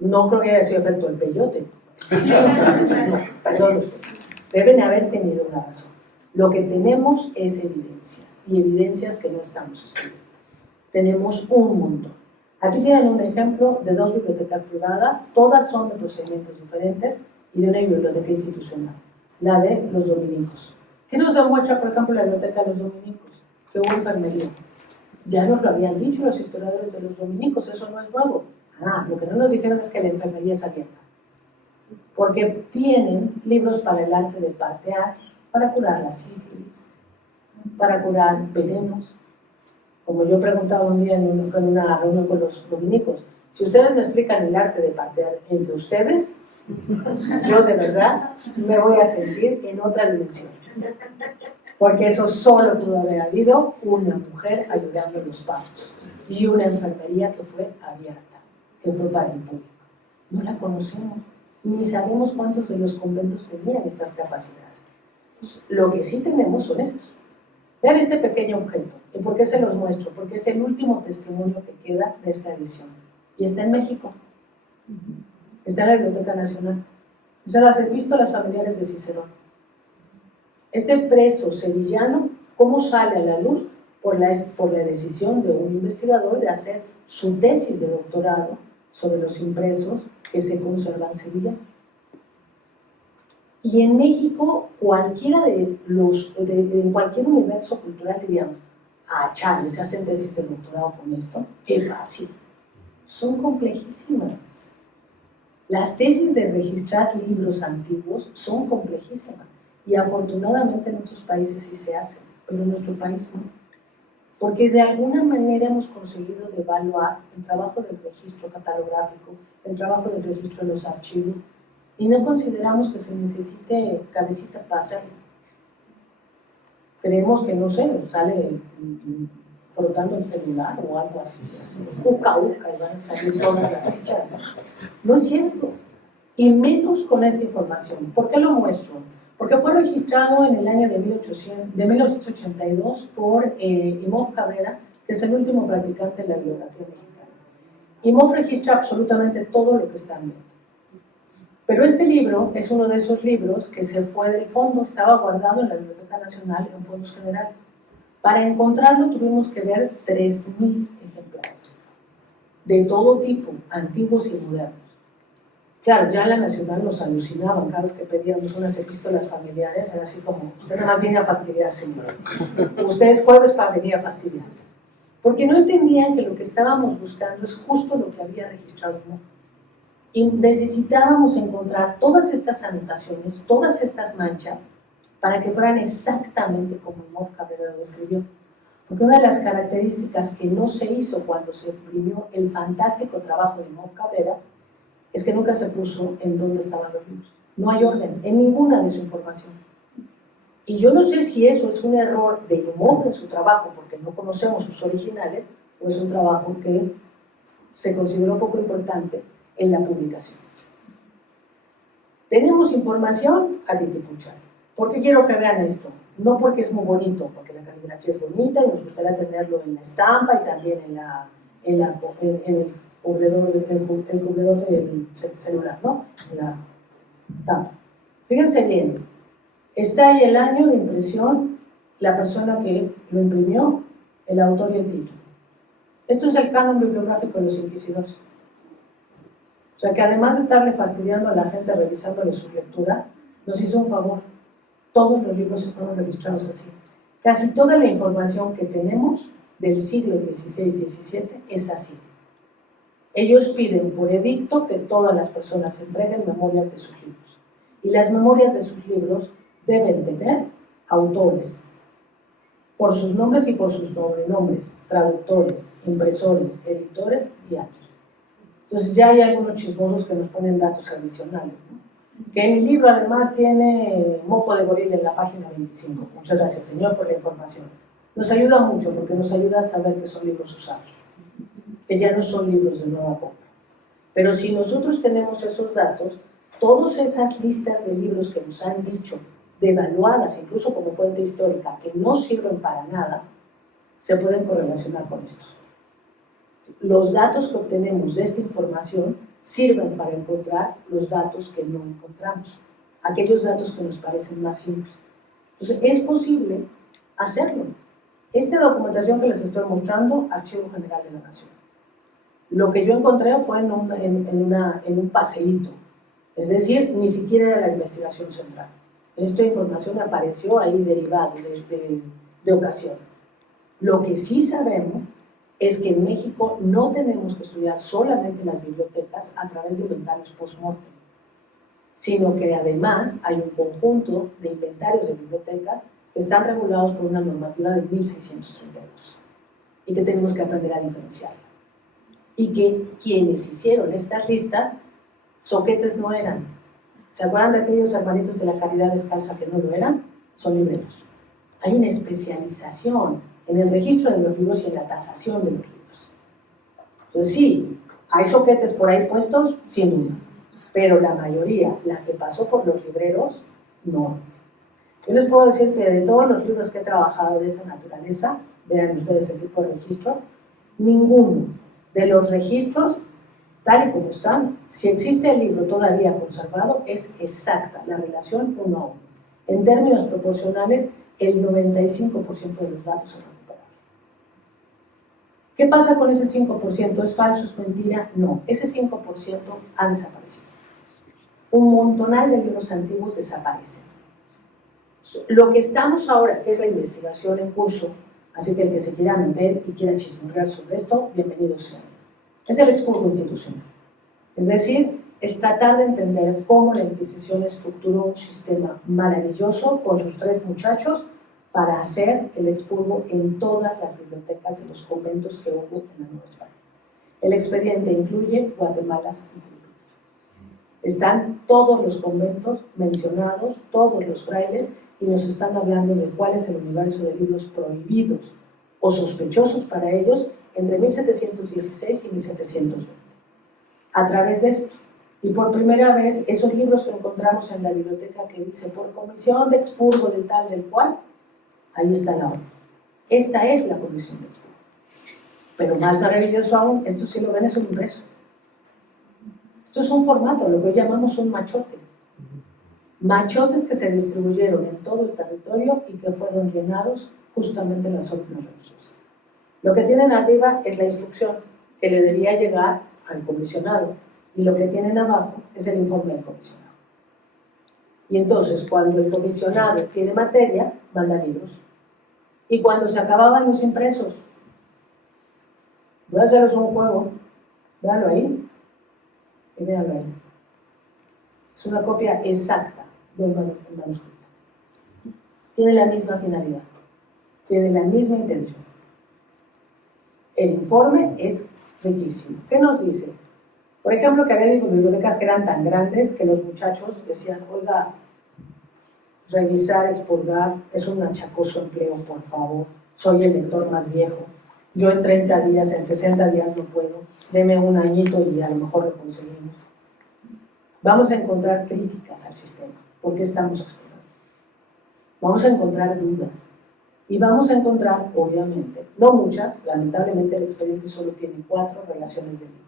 No creo que haya sido efecto del peyote. No, perdón usted. Deben haber tenido una razón. Lo que tenemos es evidencias, y evidencias que no estamos estudiando. Tenemos un montón. Aquí tienen un ejemplo de 2 bibliotecas privadas, todas son de procedimientos diferentes, y de una biblioteca institucional, la de los dominicos. ¿Qué nos demuestra, por ejemplo, la biblioteca de los dominicos? Que hubo enfermería. Ya nos lo habían dicho los historiadores de los dominicos, eso no es nuevo. Lo que no nos dijeron es que la enfermería es abierta. Porque tienen libros para el arte de partear, para curar la sífilis, para curar venenos. Como yo preguntaba un día en una reunión con los dominicos, si ustedes me explican el arte de partear entre ustedes, yo de verdad me voy a sentir en otra dimensión. Porque eso solo pudo haber habido una mujer ayudando en los partos y una enfermería que fue abierta, que fue para el público. No la conocemos, ni sabemos cuántos de los conventos tenían estas capacidades. Pues, lo que sí tenemos son estos. Vean este pequeño objeto. ¿Y por qué se los muestro? Porque es el último testimonio que queda de esta edición. Y está en México. Está en la Biblioteca Nacional. Son las epístolas familiares de Cicerón. Este preso sevillano, ¿cómo sale a la luz? Por la decisión de un investigador de hacer su tesis de doctorado sobre los impresos que se conservan en Sevilla. Y en México, en cualquier universo cultural diríamos, chale, se hacen tesis de doctorado con esto, qué fácil. Son complejísimas. Las tesis de registrar libros antiguos son complejísimas. Y afortunadamente en otros países sí se hacen, pero en nuestro país no. Porque de alguna manera hemos conseguido devaluar el trabajo del registro catalográfico, el trabajo del registro de los archivos, y no consideramos que se necesite cabecita para hacerlo. Creemos que, no sé, sale frotando el celular o algo así, uca, y van a salir todas las fichas. No es cierto. y menos con esta información. ¿Por qué lo muestro? Porque fue registrado en el año de 1982 por Imhoff Cabrera, que es el último practicante de la bibliografía mexicana. Imhoff registra absolutamente todo lo que están viendo. Pero este libro es uno de esos libros que se fue del fondo, estaba guardado en la Biblioteca Nacional en fondos generales. Para encontrarlo tuvimos que ver 3,000 ejemplares, de todo tipo, antiguos y modernos. Claro, ya en la Nacional nos alucinaban, cada vez que pedíamos unas epístolas familiares, era así como, usted nada más viene a fastidiar, señor. Usted es jueves para venir a fastidiar. Porque no entendían que lo que estábamos buscando es justo lo que había registrado Imhoff. Y necesitábamos encontrar todas estas anotaciones, todas estas manchas, para que fueran exactamente como Imhoff Cabrera lo escribió. Porque una de las características que no se hizo cuando se imprimió el fantástico trabajo de Imhoff Cabrera es que nunca se puso en dónde estaban los libros. No hay orden en ninguna de su información. Y yo no sé si eso es un error de Imhoff en su trabajo, porque no conocemos sus originales, o es un trabajo que se consideró poco importante en la publicación. Tenemos información a titipuchar. ¿Por qué quiero que vean esto? No porque es muy bonito, porque la caligrafía es bonita y nos gustaría tenerlo en la estampa y también en el cubridor del celular, ¿no? En la tapa. Fíjense bien, está ahí el año de impresión, la persona que lo imprimió, el autor y el título. Esto es el canon bibliográfico de los inquisidores. O sea que además de estarle fastidiando a la gente revisándole sus lecturas, nos hizo un favor. Todos los libros se fueron registrados así. Casi toda la información que tenemos del siglo XVI y XVII es así. Ellos piden por edicto que todas las personas entreguen memorias de sus libros. Y las memorias de sus libros deben tener autores, por sus nombres y por sus sobrenombres, traductores, impresores, editores y años. Entonces ya hay algunos chismosos que nos ponen datos adicionales, ¿no? Que mi libro además tiene moco de gorila en la página 25. Muchas gracias, señor, por la información. Nos ayuda mucho porque nos ayuda a saber que son libros usados, que ya no son libros de nueva compra. Pero si nosotros tenemos esos datos, todas esas listas de libros que nos han dicho, devaluadas incluso como fuente histórica, que no sirven para nada, se pueden correlacionar con esto. Los datos que obtenemos de esta información sirven para encontrar los datos que no encontramos, aquellos datos que nos parecen más simples. Entonces, es posible hacerlo. Esta documentación que les estoy mostrando, Archivo General de la Nación. Lo que yo encontré fue en un paseíto, es decir, ni siquiera era la investigación central. Esta información apareció ahí derivado de ocasión. Lo que sí sabemos es que en México no tenemos que estudiar solamente las bibliotecas a través de inventarios post-mortem, sino que además hay un conjunto de inventarios de bibliotecas que están regulados por una normativa de 1632 y que tenemos que aprender a diferenciar. Y que quienes hicieron estas listas, soquetes no eran. ¿Se acuerdan de aquellos hermanitos de la Caridad Descalza que no lo eran? Son libreros. Hay una especialización en el registro de los libros y en la tasación de los libros. Entonces sí, hay soquetes por ahí puestos, sin duda, pero la mayoría, la que pasó por los libreros, no. Yo les puedo decir que de todos los libros que he trabajado de esta naturaleza, vean ustedes el tipo de registro, ninguno de los registros, tal y como están, si existe el libro todavía conservado, es exacta la relación 1 a 1. En términos proporcionales, el 95% de los datos se recuperan. ¿Qué pasa con ese 5%? ¿Es falso? ¿Es mentira? No, ese 5% ha desaparecido. Un montonal de libros antiguos desaparecen. Lo que estamos ahora, que es la investigación en curso, así que el que se quiera meter y quiera chismorrear sobre esto, bienvenido sea. Es el expurgo institucional. Es decir, es tratar de entender cómo la Inquisición estructuró un sistema maravilloso con sus 3 muchachos para hacer el expurgo en todas las bibliotecas de los conventos que hubo en la Nueva España. El expediente incluye Guatemalas y Filipinas. Están todos los conventos mencionados, todos los frailes, y nos están hablando de cuál es el universo de libros prohibidos o sospechosos para ellos entre 1716 y 1720. A través de esto, Y por primera vez, esos libros que encontramos en la biblioteca que dice por comisión de expurgo del tal del cual, ahí está la orden. Esta es la comisión de expurgo. Pero más maravilloso aún, esto sí lo ven, es un impreso. Esto es un formato, lo que hoy llamamos un machote. Machotes que se distribuyeron en todo el territorio y que fueron llenados justamente en las órdenes religiosas. Lo que tienen arriba es la instrucción que le debía llegar al comisionado y lo que tienen abajo es el informe del comisionado. Y entonces, cuando el comisionado tiene materia, manda libros. Y cuando se acababan los impresos, voy a haceros un juego, véanlo ahí y véanlo ahí. Es una copia exacta del manuscrito. Tiene la misma finalidad, tiene la misma intención. El informe es riquísimo. ¿Qué nos dice? Por ejemplo, que había bibliotecas que eran tan grandes que los muchachos decían, oiga, revisar, expurgar, es un achacoso empleo, por favor. Soy el lector más viejo. Yo en 30 días, en 60 días no puedo. Deme un añito y a lo mejor lo conseguimos. Vamos a encontrar críticas al sistema. ¿Por qué estamos expurgando? Vamos a encontrar dudas. Y vamos a encontrar, obviamente, no muchas, lamentablemente el expediente solo tiene 4 relaciones de libros.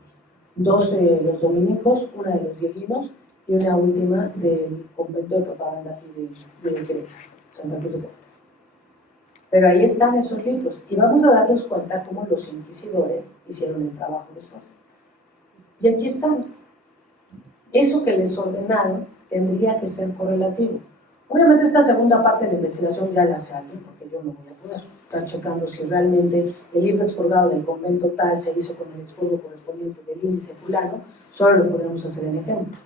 2 de los dominicos, una de los dieguinos y una última del convento de propaganda de Querétaro, Santa Cruz de Querétaro. Pero ahí están esos libros y vamos a darnos cuenta cómo los inquisidores hicieron el trabajo después. Y aquí están. Eso que les ordenaron tendría que ser correlativo. Obviamente esta segunda parte de la investigación ya la hace alguien, porque yo no voy a poder estar checando si realmente el libro expurgado del convento tal se hizo con el expurgo correspondiente del índice fulano, solo lo podemos hacer en ejemplo.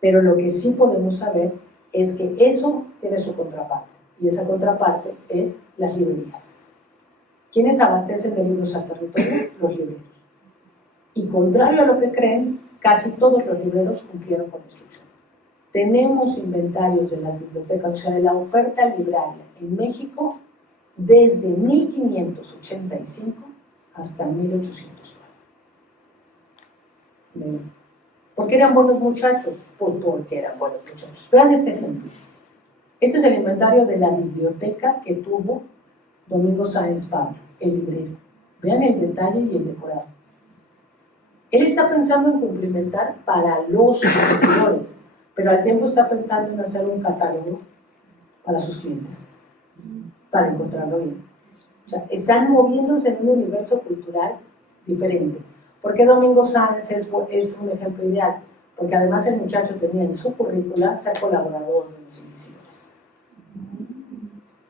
Pero lo que sí podemos saber es que eso tiene su contraparte, y esa contraparte es las librerías. ¿Quiénes abastecen de libros al territorio? Los libreros. Y contrario a lo que creen, casi todos los libreros cumplieron con la instrucción. Tenemos inventarios de las bibliotecas, o sea, de la oferta libraria en México desde 1585 hasta 1809. ¿Por qué eran buenos muchachos? Pues porque eran buenos muchachos. Vean este ejemplo. Este es el inventario de la biblioteca que tuvo Domingo Sáenz Pablo, el librero. Vean el detalle y el decorado. Él está pensando en cumplimentar para los inquisidores, pero al tiempo está pensando en hacer un catálogo para sus clientes, para encontrarlo bien. O sea, están moviéndose en un universo cultural diferente. ¿Por qué Domingo Sáenz es un ejemplo ideal? Porque además el muchacho tenía en su currícula ser colaborador de los inquisidores.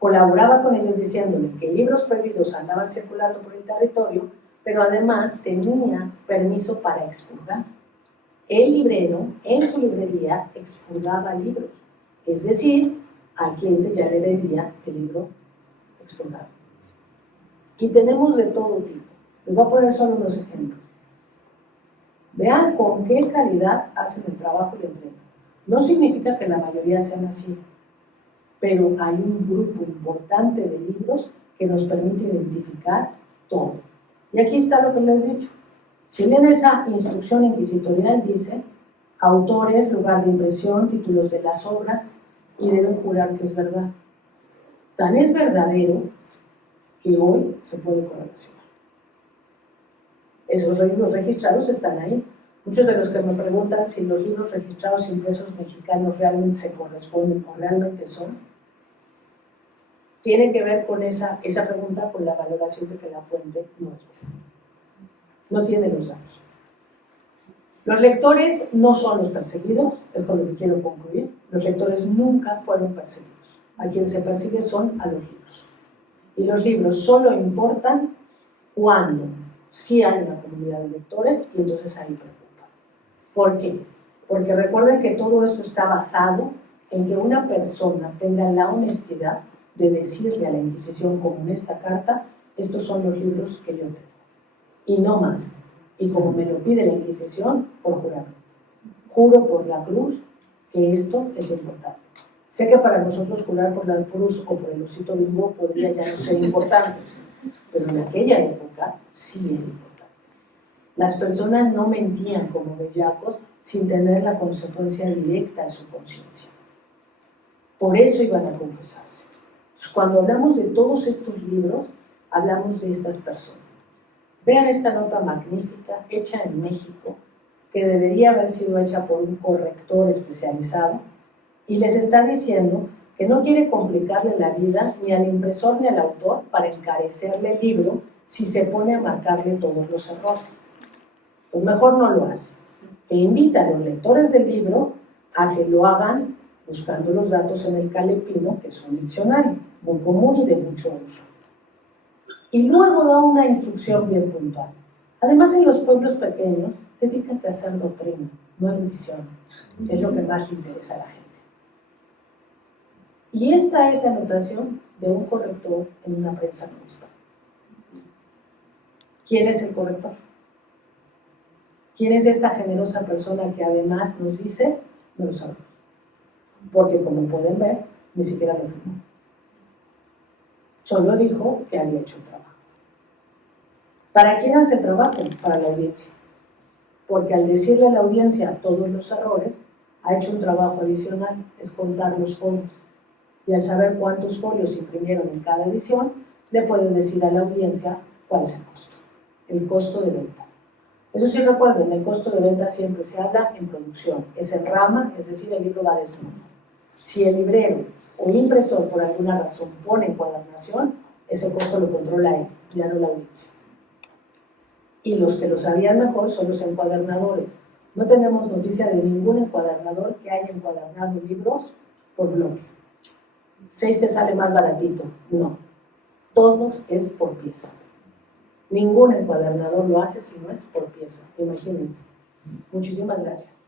Colaboraba con ellos diciéndole que libros prohibidos andaban circulando por el territorio, pero además tenía permiso para expurgar. El librero, en su librería, expurgaba libros. Es decir, al cliente ya le vendía el libro expurgado. Y tenemos de todo tipo. Les voy a poner solo unos ejemplos. Vean con qué calidad hacen el trabajo y la entrega. No significa que la mayoría sean así, pero hay un grupo importante de libros que nos permite identificar todo. Y aquí está lo que les he dicho. Si bien esa instrucción inquisitorial dice autores, lugar de impresión, títulos de las obras, y deben jurar que es verdad. Tan es verdadero que hoy se puede correlacionar. Esos libros registrados están ahí. Muchos de los que me preguntan si los libros registrados impresos mexicanos realmente se corresponden o realmente son, tienen que ver con esa pregunta, con la valoración de que la fuente no es buena. No tiene los datos. Los lectores no son los perseguidos, es con lo que quiero concluir. Los lectores nunca fueron perseguidos. A quien se persigue son a los libros. Y los libros solo importan cuando sí hay una comunidad de lectores y entonces ahí preocupa. ¿Por qué? Porque recuerden que todo esto está basado en que una persona tenga la honestidad de decirle a la Inquisición, como en esta carta, estos son los libros que yo tengo. Y no más. Y como me lo pide la Inquisición, por juramento. Juro por la cruz que esto es importante. Sé que para nosotros jurar por la cruz o por el osito Bimbo podría ya no ser importante, pero en aquella época sí era importante. Las personas no mentían como bellacos sin tener la consecuencia directa en su conciencia. Por eso iban a confesarse. Entonces, cuando hablamos de todos estos libros, hablamos de estas personas. Vean esta nota magnífica, hecha en México, que debería haber sido hecha por un corrector especializado, y les está diciendo que no quiere complicarle la vida ni al impresor ni al autor para encarecerle el libro si se pone a marcarle todos los errores. Pues mejor no lo hace. E invita a los lectores del libro a que lo hagan buscando los datos en el Calepino, que es un diccionario muy común y de mucho uso. Y luego da una instrucción bien puntual. Además, en los pueblos pequeños, dedícate a hacer doctrina, no erudición, que es lo que más le interesa a la gente. Y esta es la anotación de un corrector en una prensa municipal. ¿Quién es el corrector? ¿Quién es esta generosa persona que además nos dice? No lo sabemos. Porque como pueden ver, ni siquiera lo firmó. Solo dijo que había hecho el trabajo. ¿Para quién hace el trabajo? Para la audiencia. Porque al decirle a la audiencia todos los errores, ha hecho un trabajo adicional, es contar los folios. Y al saber cuántos folios imprimieron en cada edición, le pueden decir a la audiencia cuál es el costo. El costo de venta. Eso sí, recuerden, el costo de venta siempre se habla en producción, es en rama, es decir, el libro va desnudo. Si el librero o impresor por alguna razón pone encuadernación, ese costo lo controla él, ya no la audiencia. Y los que lo sabían mejor son los encuadernadores. No tenemos noticia de ningún encuadernador que haya encuadernado libros por bloque. 6 te sale más baratito. No, todos es por pieza. Ningún encuadernador lo hace si no es por pieza, imagínense. Muchísimas gracias.